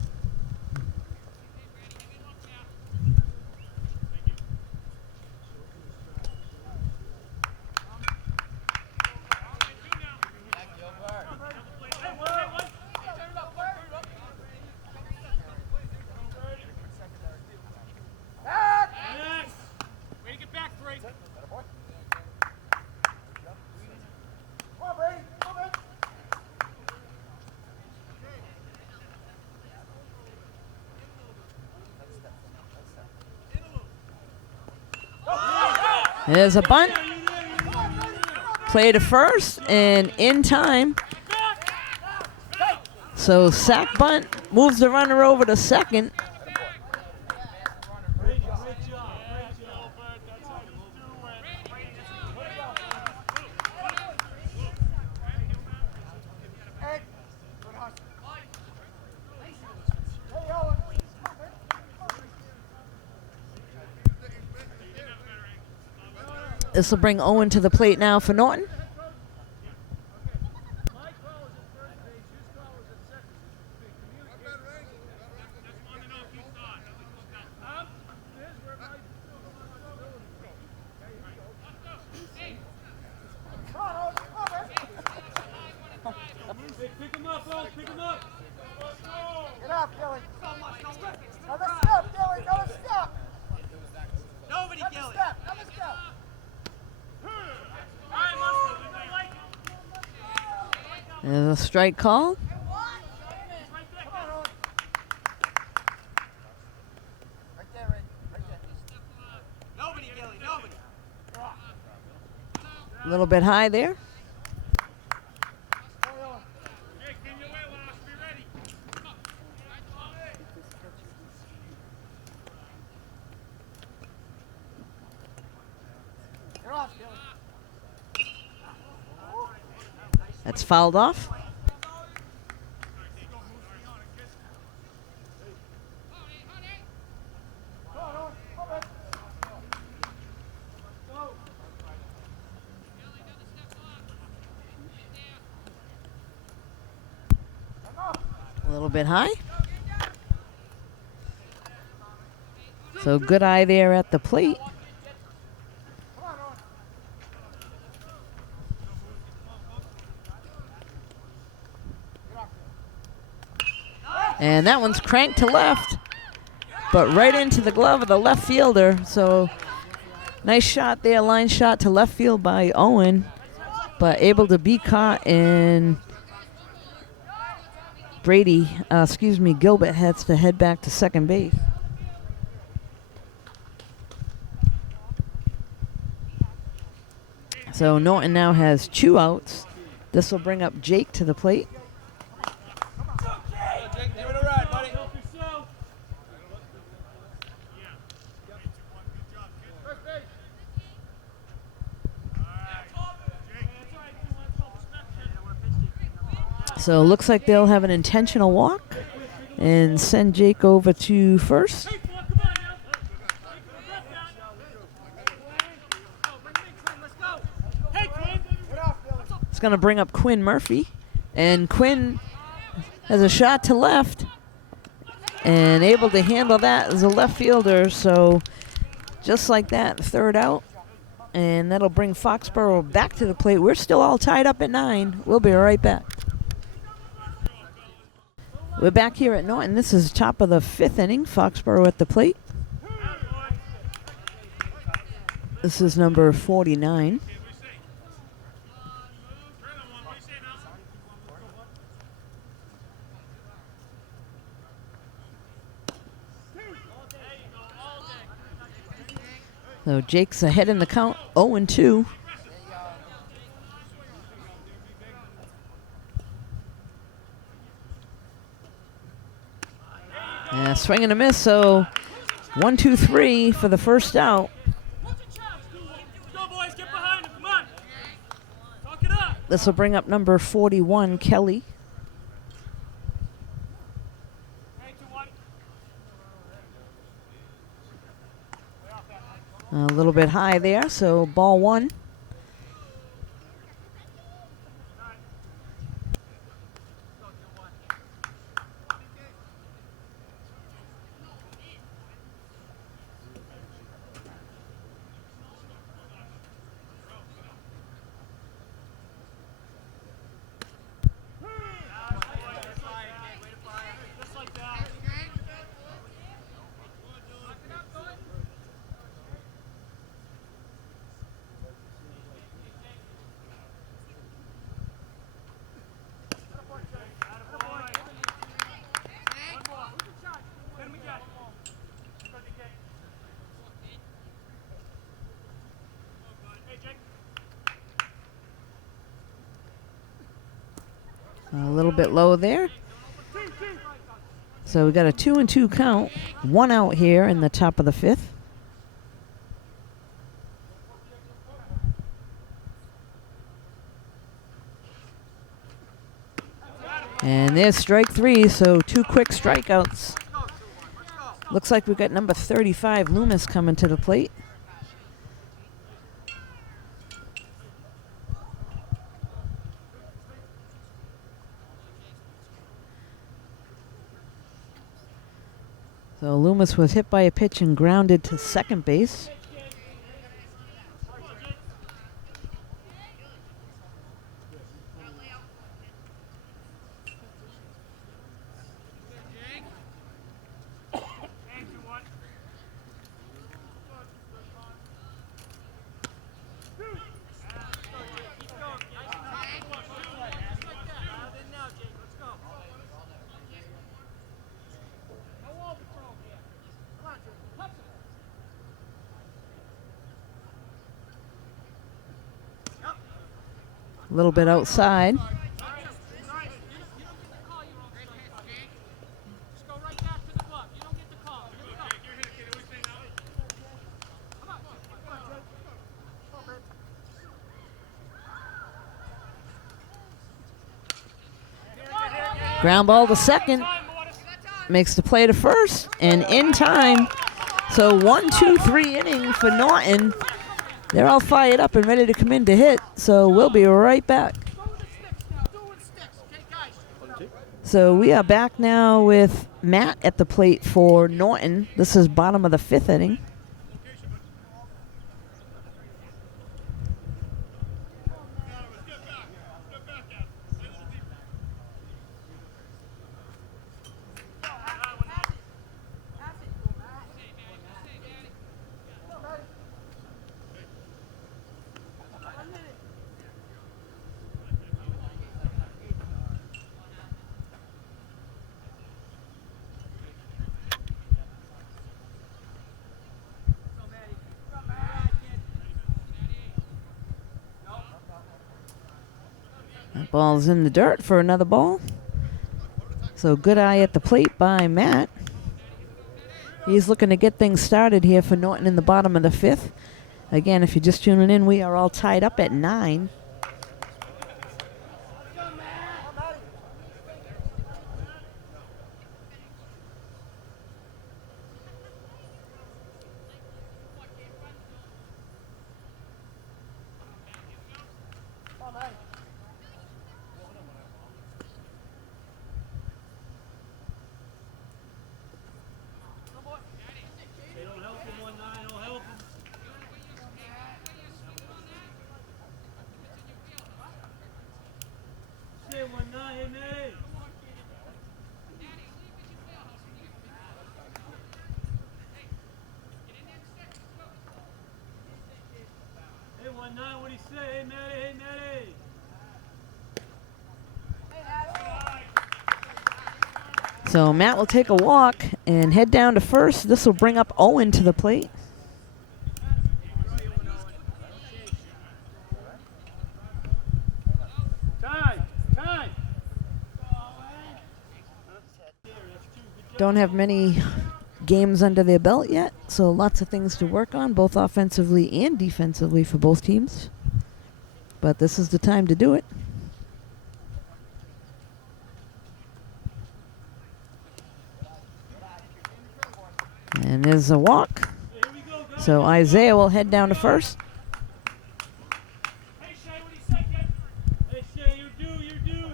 There's a bunt. Play to first and in time. So sack bunt moves the runner over to second. This will bring Owen to the plate now for Norton. Pick him up, Owen. Pick him up. Get up, Gilly. Another step, Gilly. Another step. Nobody, Another Gilly. step. Another step. There's a strike call. Come on, Owen. Right there, Ray. Right there. Nobody, Gilly. Nobody. A little bit high there. Get off, Gilly. That's fouled off. Come on, Owen. Come on. A little bit high. So good eye there at the plate. Come on, Owen. Get off, Gilly. And that one's cranked to left, but right into the glove of the left fielder. So nice shot there, line shot to left field by Owen, but able to be caught, and Gilbert has to head back to second base. So Norton now has 2 outs. This will bring up Jake to the plate. Jake, give it a ride, buddy. Help yourself. So it looks like they'll have an intentional walk and send Jake over to first. Hey, Ford, come on now. Let's go. Hey, Quinn. Get off, Gilly. It's going to bring up Quinn Murphy. And Quinn has a shot to left and able to handle that as a left fielder. So just like that, third out. And that'll bring Foxboro back to the plate. We're still all tied up at 9. We'll be right back. We're back here at Norton. This is top of the 5th inning. Foxboro at the plate. This is number 49. So Jake's ahead in the count, 0-2. Swing and a miss, so 1, 2, 3 for the first out. Let's go, boys. Get behind him. Come on. Talk it up. This will bring up number 41, Kelly. 3, 2, 1. A little bit high there, so ball 1. Just like that. A little bit low there. So we got a 2-2 count. 1 out here in the top of the 5th. And there's strike 3, so 2 quick strikeouts. Looks like we've got number 35, Loomis, coming to the plate. So Loomis was hit by a pitch and grounded to second base. A little bit outside. Ground ball to second. Makes the play to first and in time. So 1, 2, 3 inning for Norton. They're all fired up and ready to come in to hit. So we'll be right back. So we are back now with Matt at the plate for Norton. This is bottom of the 5th inning. That ball's in the dirt for another ball. So good eye at the plate by Matt. He's looking to get things started here for Norton in the bottom of the 5th. Again, if you're just tuning in, we are all tied up at 9. So Matt will take a walk and head down to first. This will bring up Owen to the plate. Don't have many games under their belt yet, so lots of things to work on, both offensively and defensively for both teams. But this is the time to do it. And there's a walk. So Isaiah will head down to first. Hey, Shay, what do you say, kid? Hey, Shay, you're due.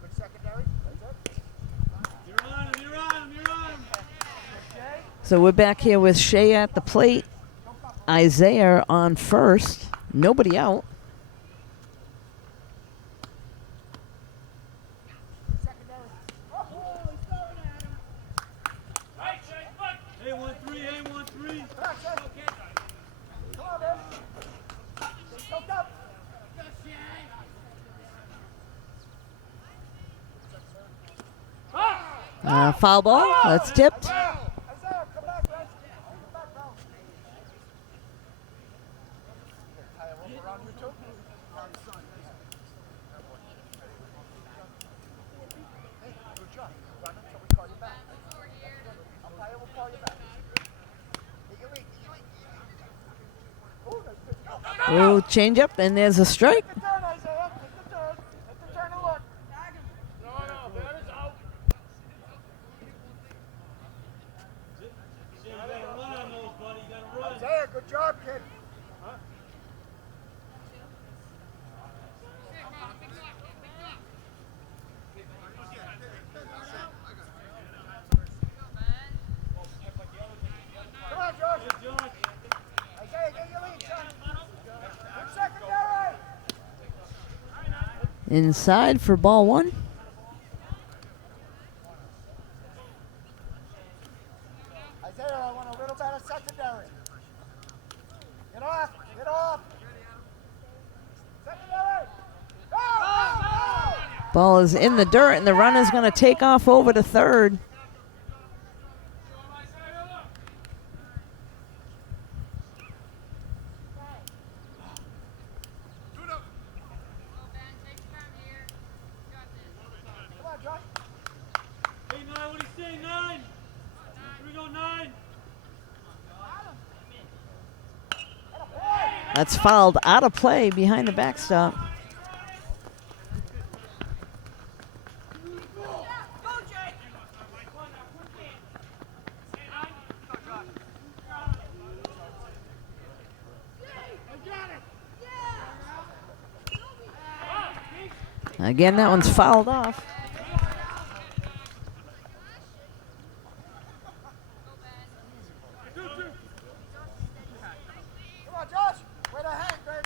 Good secondary. You're on him. So we're back here with Shea at the plate. Isaiah on first. Nobody out. Foul ball. That's tipped. Oh, change up, and there's a strike. Good job, kid. Inside for ball one. Isaiah, I want a little better secondary. Get off. Get off. Secondary. Go, go, go. Ball is in the dirt, and the runner's going to take off over to third. Come on, Josh. Hey, 9, what do you say, 9? Here we go, 9. That's fouled out of play behind the backstop. Again, that one's fouled off. Come on, Josh. Way to hang, babe.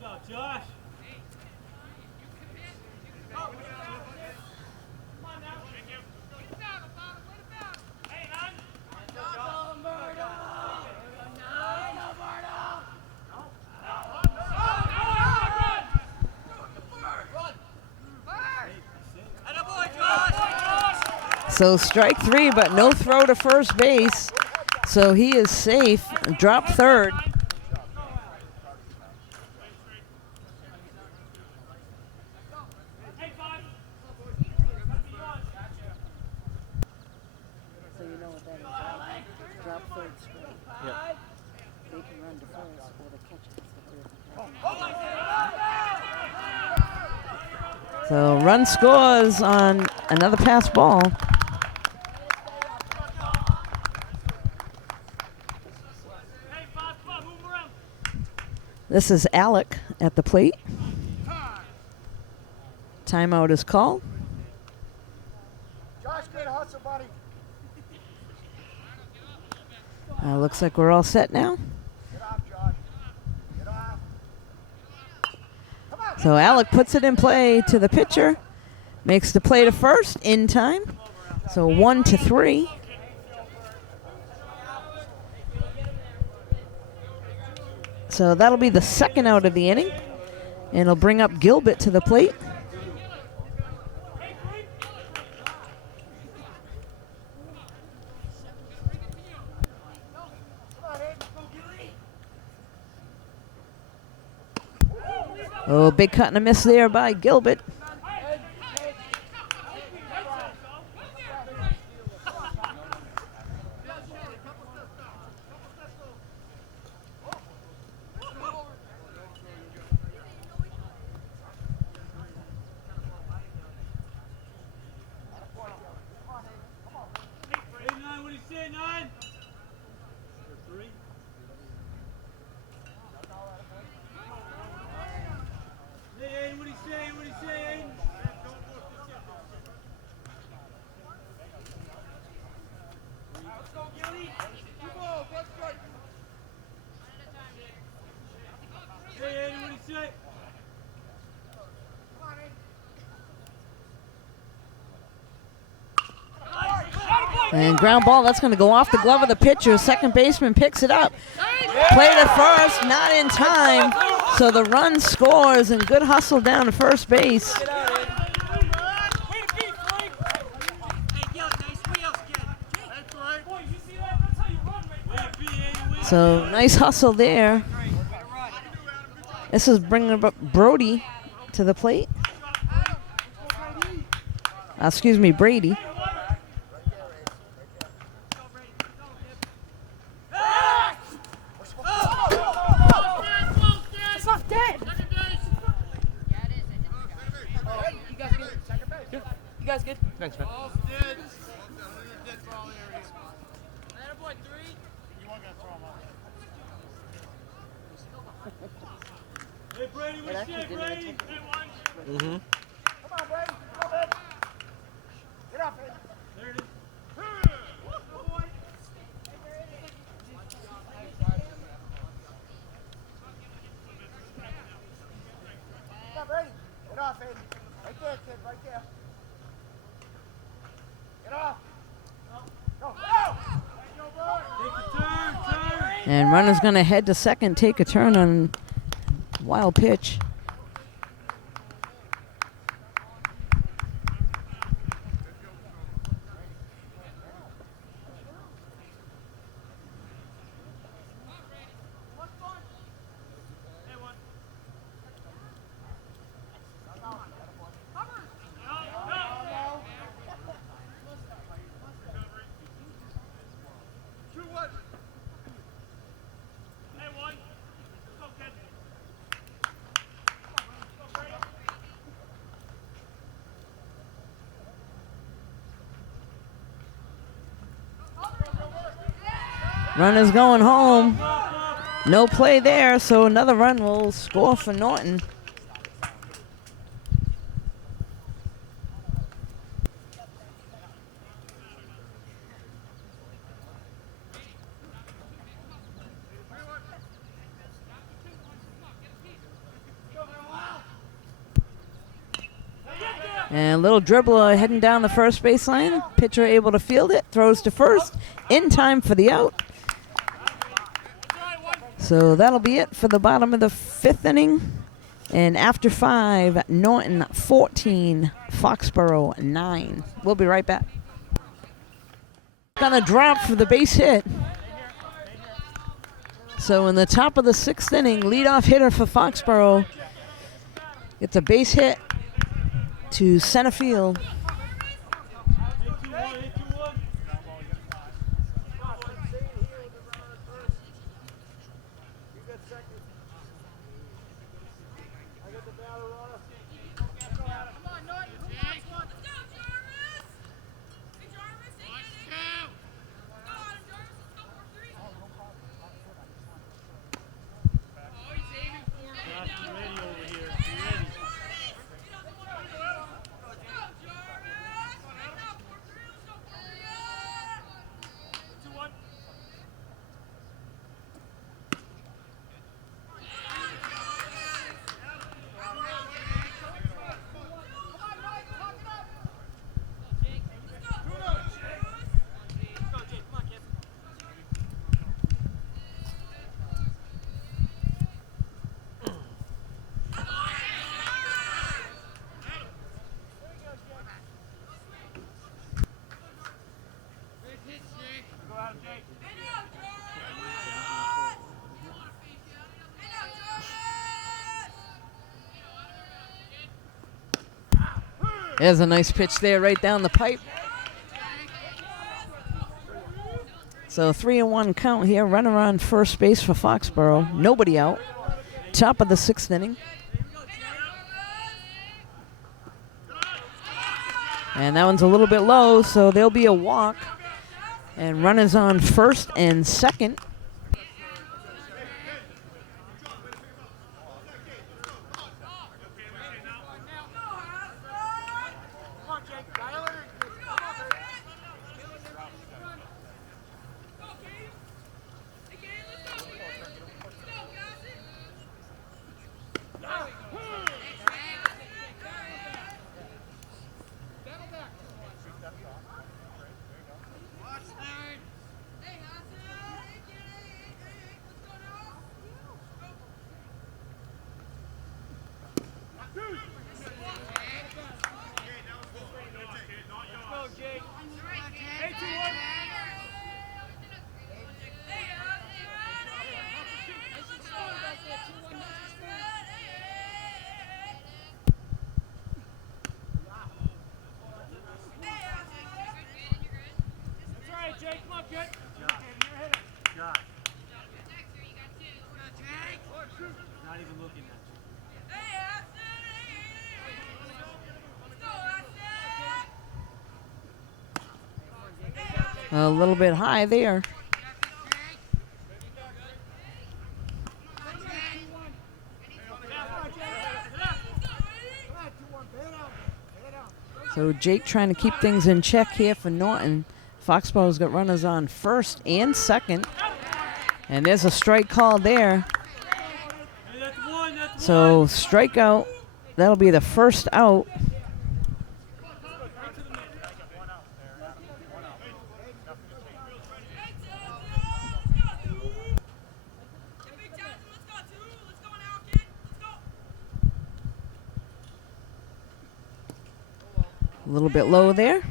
Go, Josh. So strike three, but no throw to first base. So he is safe. Drop third. So you know what that is. Drop third straight. Yeah. They can run to first or the catcher has to third. So run scores on another pass ball. Hey, Foxboro, move around. This is Alec at the plate. Timeout is called. Josh, good hustle, buddy. Looks like we're all set now. Get off, Josh. Get off. Come on. So Alec puts it in play to the pitcher. Makes the play to first in time. So 1-3. So that'll be the second out of the inning. And it'll bring up Gilbert to the plate. Oh, big cut and a miss there by Gilbert. Hey, 9, what do you say, 9? 3. Hey, Aiden, what do you say? What do you say, Aiden? Let's go, Gilly. Come on, let's go. Hey, Aiden, what do you say? And ground ball, that's going to go off the glove of the pitcher. Second baseman picks it up. Play to first, not in time. So the run scores and good hustle down to first base. Way to be, Frank. Hey, Gilly, nice wheels, kid. That's right. Boys, you see that? That's how you run right there. Way to be, Aiden. Way to So nice hustle there. This is bringing up Brody to the plate. Excuse me, Brady. Brady, It we actually stand, didn't even Brady. take Hey, one. Come Mm-hmm. on, Brady. Come on, Brady. Get up, Brady. There it is. Come on, Brady. Get off, Aiden. Right there, kid. Right there. Get off. Go. Go. Take the turn. And runner's going to head to second, take a turn on wild pitch. Hey, one. Hey, one. Let's go, kid. Runner's going home. No play there, so another run will score for Norton. And a little dribbler heading down the first baseline. Pitcher able to field it, throws to first, in time for the out. So that'll be it for the bottom of the fifth inning. And after 5, Norton 14, Foxboro 9. We'll be right back. Gonna drop for the base hit. So in the top of the 6th inning, leadoff hitter for Foxboro gets a base hit to center field. There's a nice pitch there right down the pipe. So 3-1 count here. Runner on first base for Foxboro. Nobody out. Top of the 6th inning. And that one's a little bit low, so there'll be a walk. And runners on first and second. A little bit high there. So Jake trying to keep things in check here for Norton. Foxboro's got runners on first and second. And there's a strike call there. Hey, that's one, that's So one. strikeout. That'll be the first out. A little bit low there.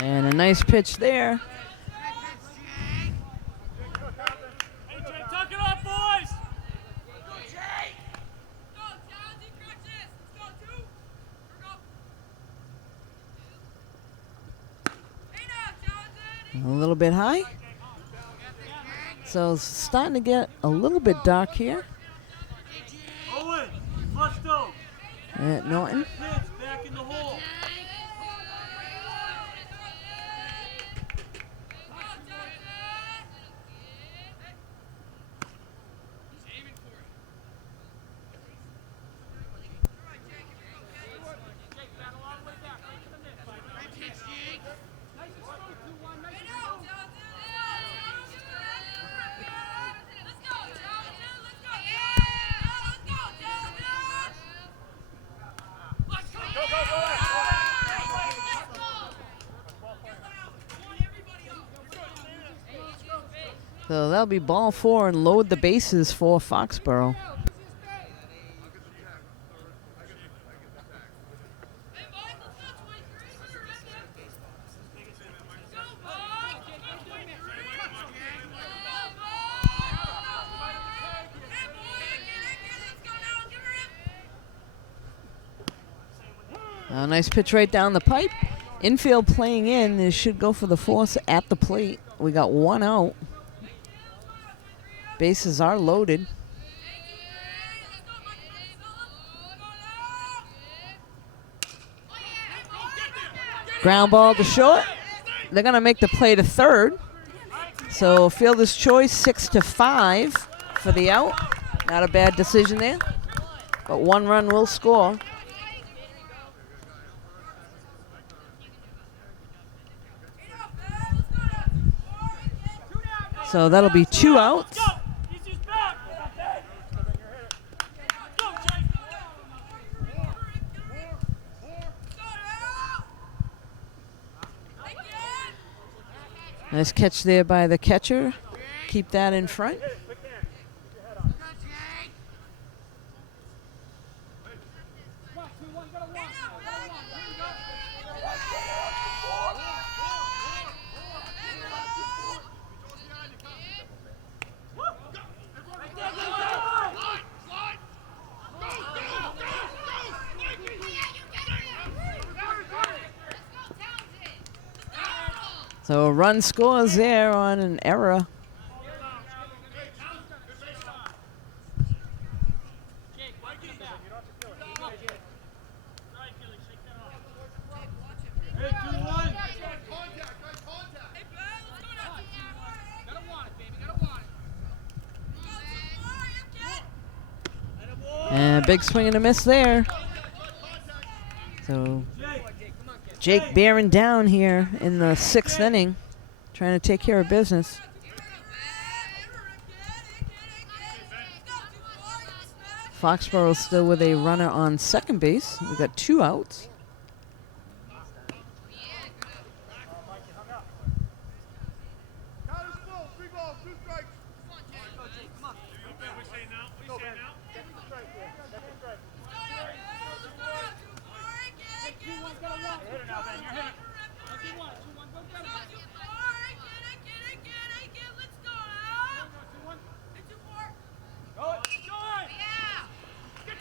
And a nice pitch there. Hey, Jake, tuck it off, boys. A little bit high. So it's starting to get a little bit dark here Owen, Musto. at Norton. Pitch back in the hole. So that'll be ball 4 and load the bases for Foxboro. A nice pitch right down the pipe. Infield playing in. They should go for the force at the plate. We got one out. Bases are loaded. Ground ball to short. They're going to make the play to third. So fielder's choice 6-5 for the out. Not a bad decision there. But one run will score. So that'll be 2 outs. Go. He's just back. Go, Jake. Nice catch there by the catcher. Keep that in front. So a run scores there on an error. And a big swing and a miss there. So Jake bearing down here in the 6th inning, trying to take care of business. Foxboro still with a runner on second base. We've got 2 outs.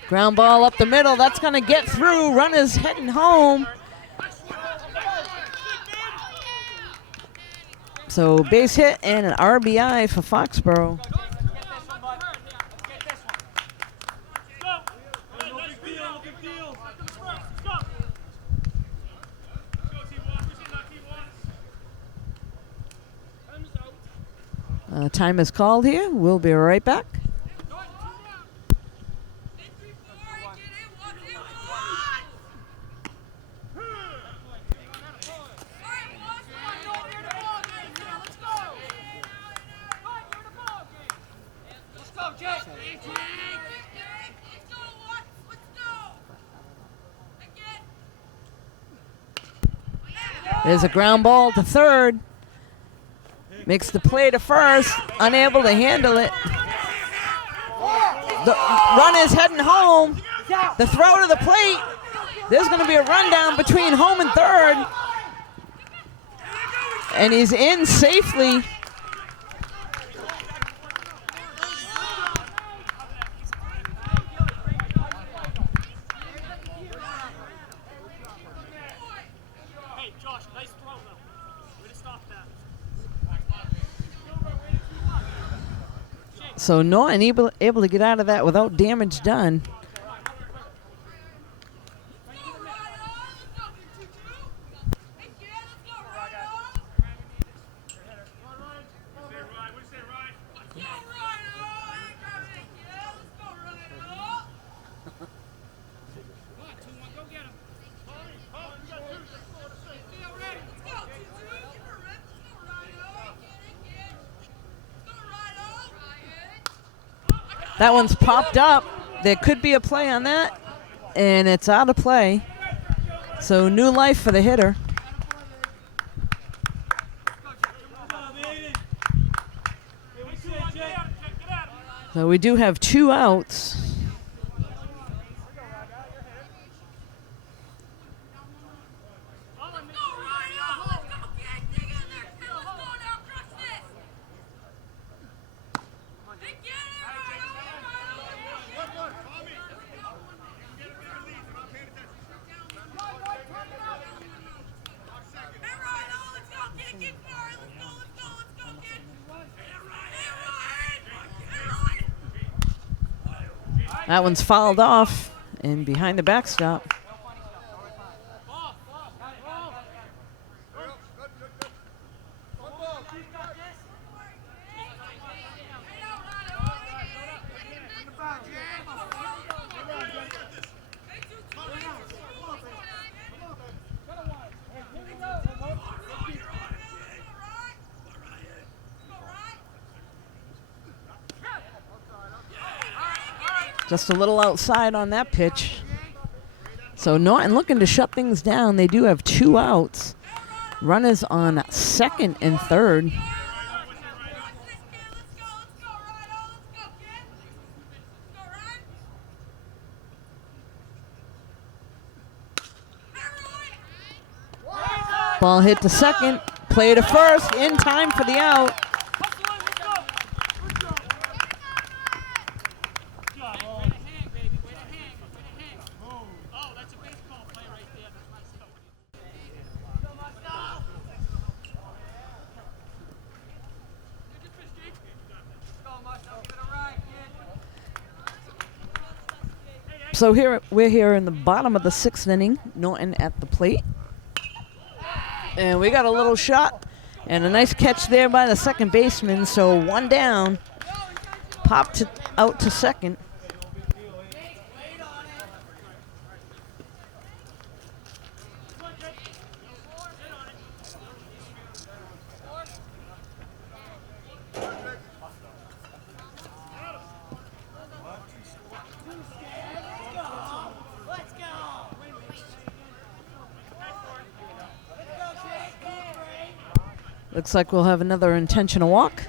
Ground ball up the middle. That's going to get through. Runners heading home. So base hit and an RBI for Foxboro. Time is called here. We'll be right back. There's a ground ball to third. Makes the play to first. Unable to handle it. The run is heading home. The throw to the plate. There's going to be a rundown between home and third. And he's in safely. So Norton able to get out of that without damage done. That one's popped up. There could be a play on that, and it's out of play. So new life for the hitter. So we do have 2 outs. That one's fouled off and behind the backstop. Just a little outside on that pitch. So Norton looking to shut things down. They do have 2 outs. Runners on second and third. Ball hit to second. Play to first. In time for the out. So we're here in the bottom of the 6th inning. Norton at the plate. And we got a little shot and a nice catch there by the second baseman. So 1 down. Popped out to second. Looks like we'll have another intentional walk.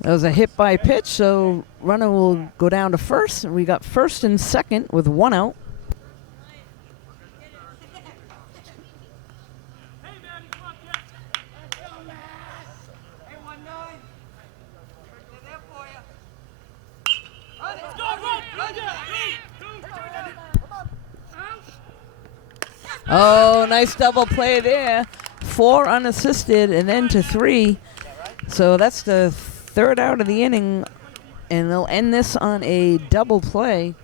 That was a hit by pitch, so runner will go down to first, and we got first and second with 1 out. Oh, nice double play there. 4 unassisted and then to 3. So that's the third out of the inning, and they'll end this on a double play.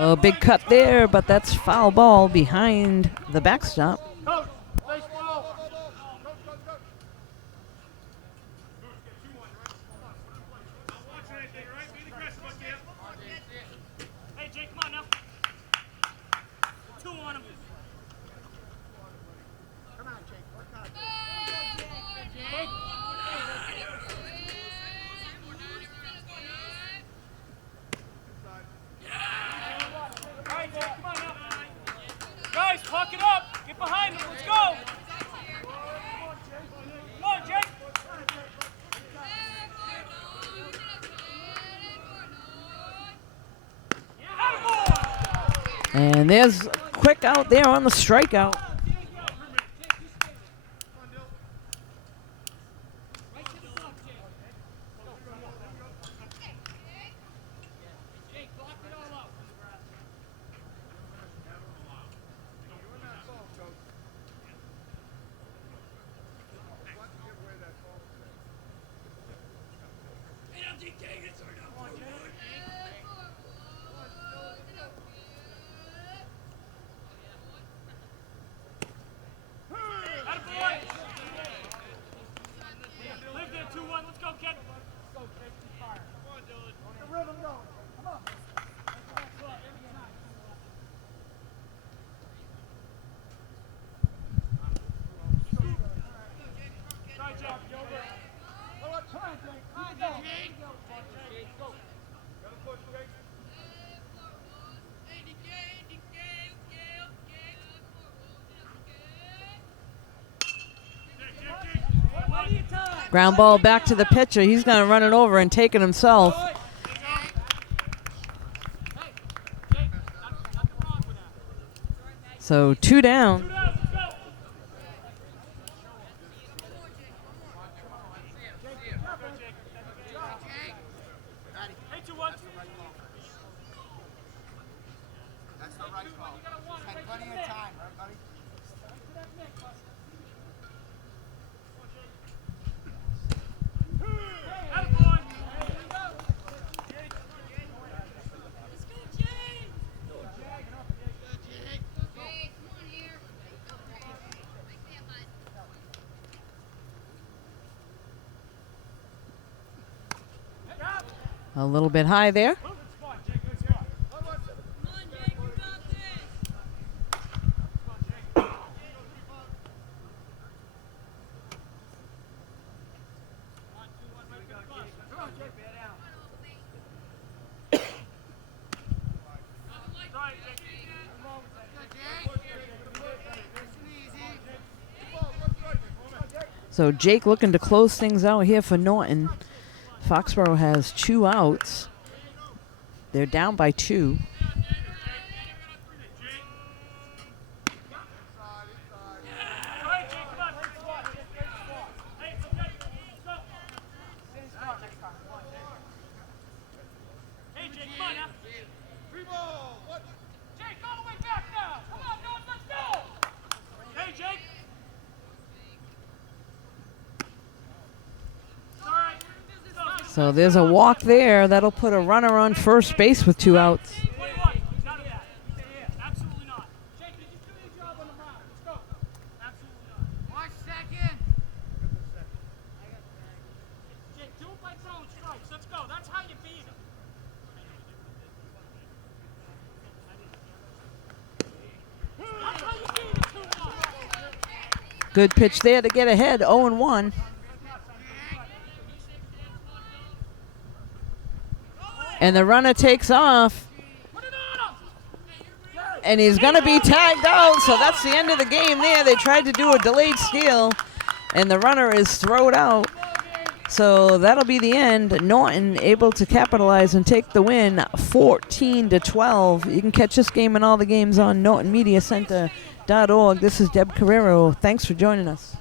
A big cut there, but that's foul ball behind the backstop. Coach, baseball. Hey, Jake, come on now. 2 on him. Come on, Jake. Work hard. All right, Jake, come on now. Guys, puck it up. Get behind him. Let's go. Come on, Jake. And there's a quick out there on the strikeout. Live there, 2-1. Let's go, kid. Sorry, Jake. Ground ball back to the pitcher. He's going to run it over and take it himself. So 2 down. Hey, 2-1. That's the right call. Had plenty of time, right, buddy? A little bit high there. So Jake looking to close things out here for Norton. Foxboro has 2 outs. They're down by 2. Hey, Jake, come on now. Jake, all the way back now. Come on, North, let's go. Hey, Jake. All right. So there's a walk there. That'll put a runner on first base with 2 outs. 21. None of that. Absolutely not. Jake, did you do your job on the mound? Let's go. Absolutely not. Watch second. Good pitch there to get ahead, 0-1. And the runner takes off. And he's going to be tagged out, so that's the end of the game there. They tried to do a delayed steal, and the runner is thrown out. So that'll be the end. Norton able to capitalize and take the win, 14-12. You can catch this game and all the games on NortonMediaCenter.org. This is Deb Carrero. Thanks for joining us.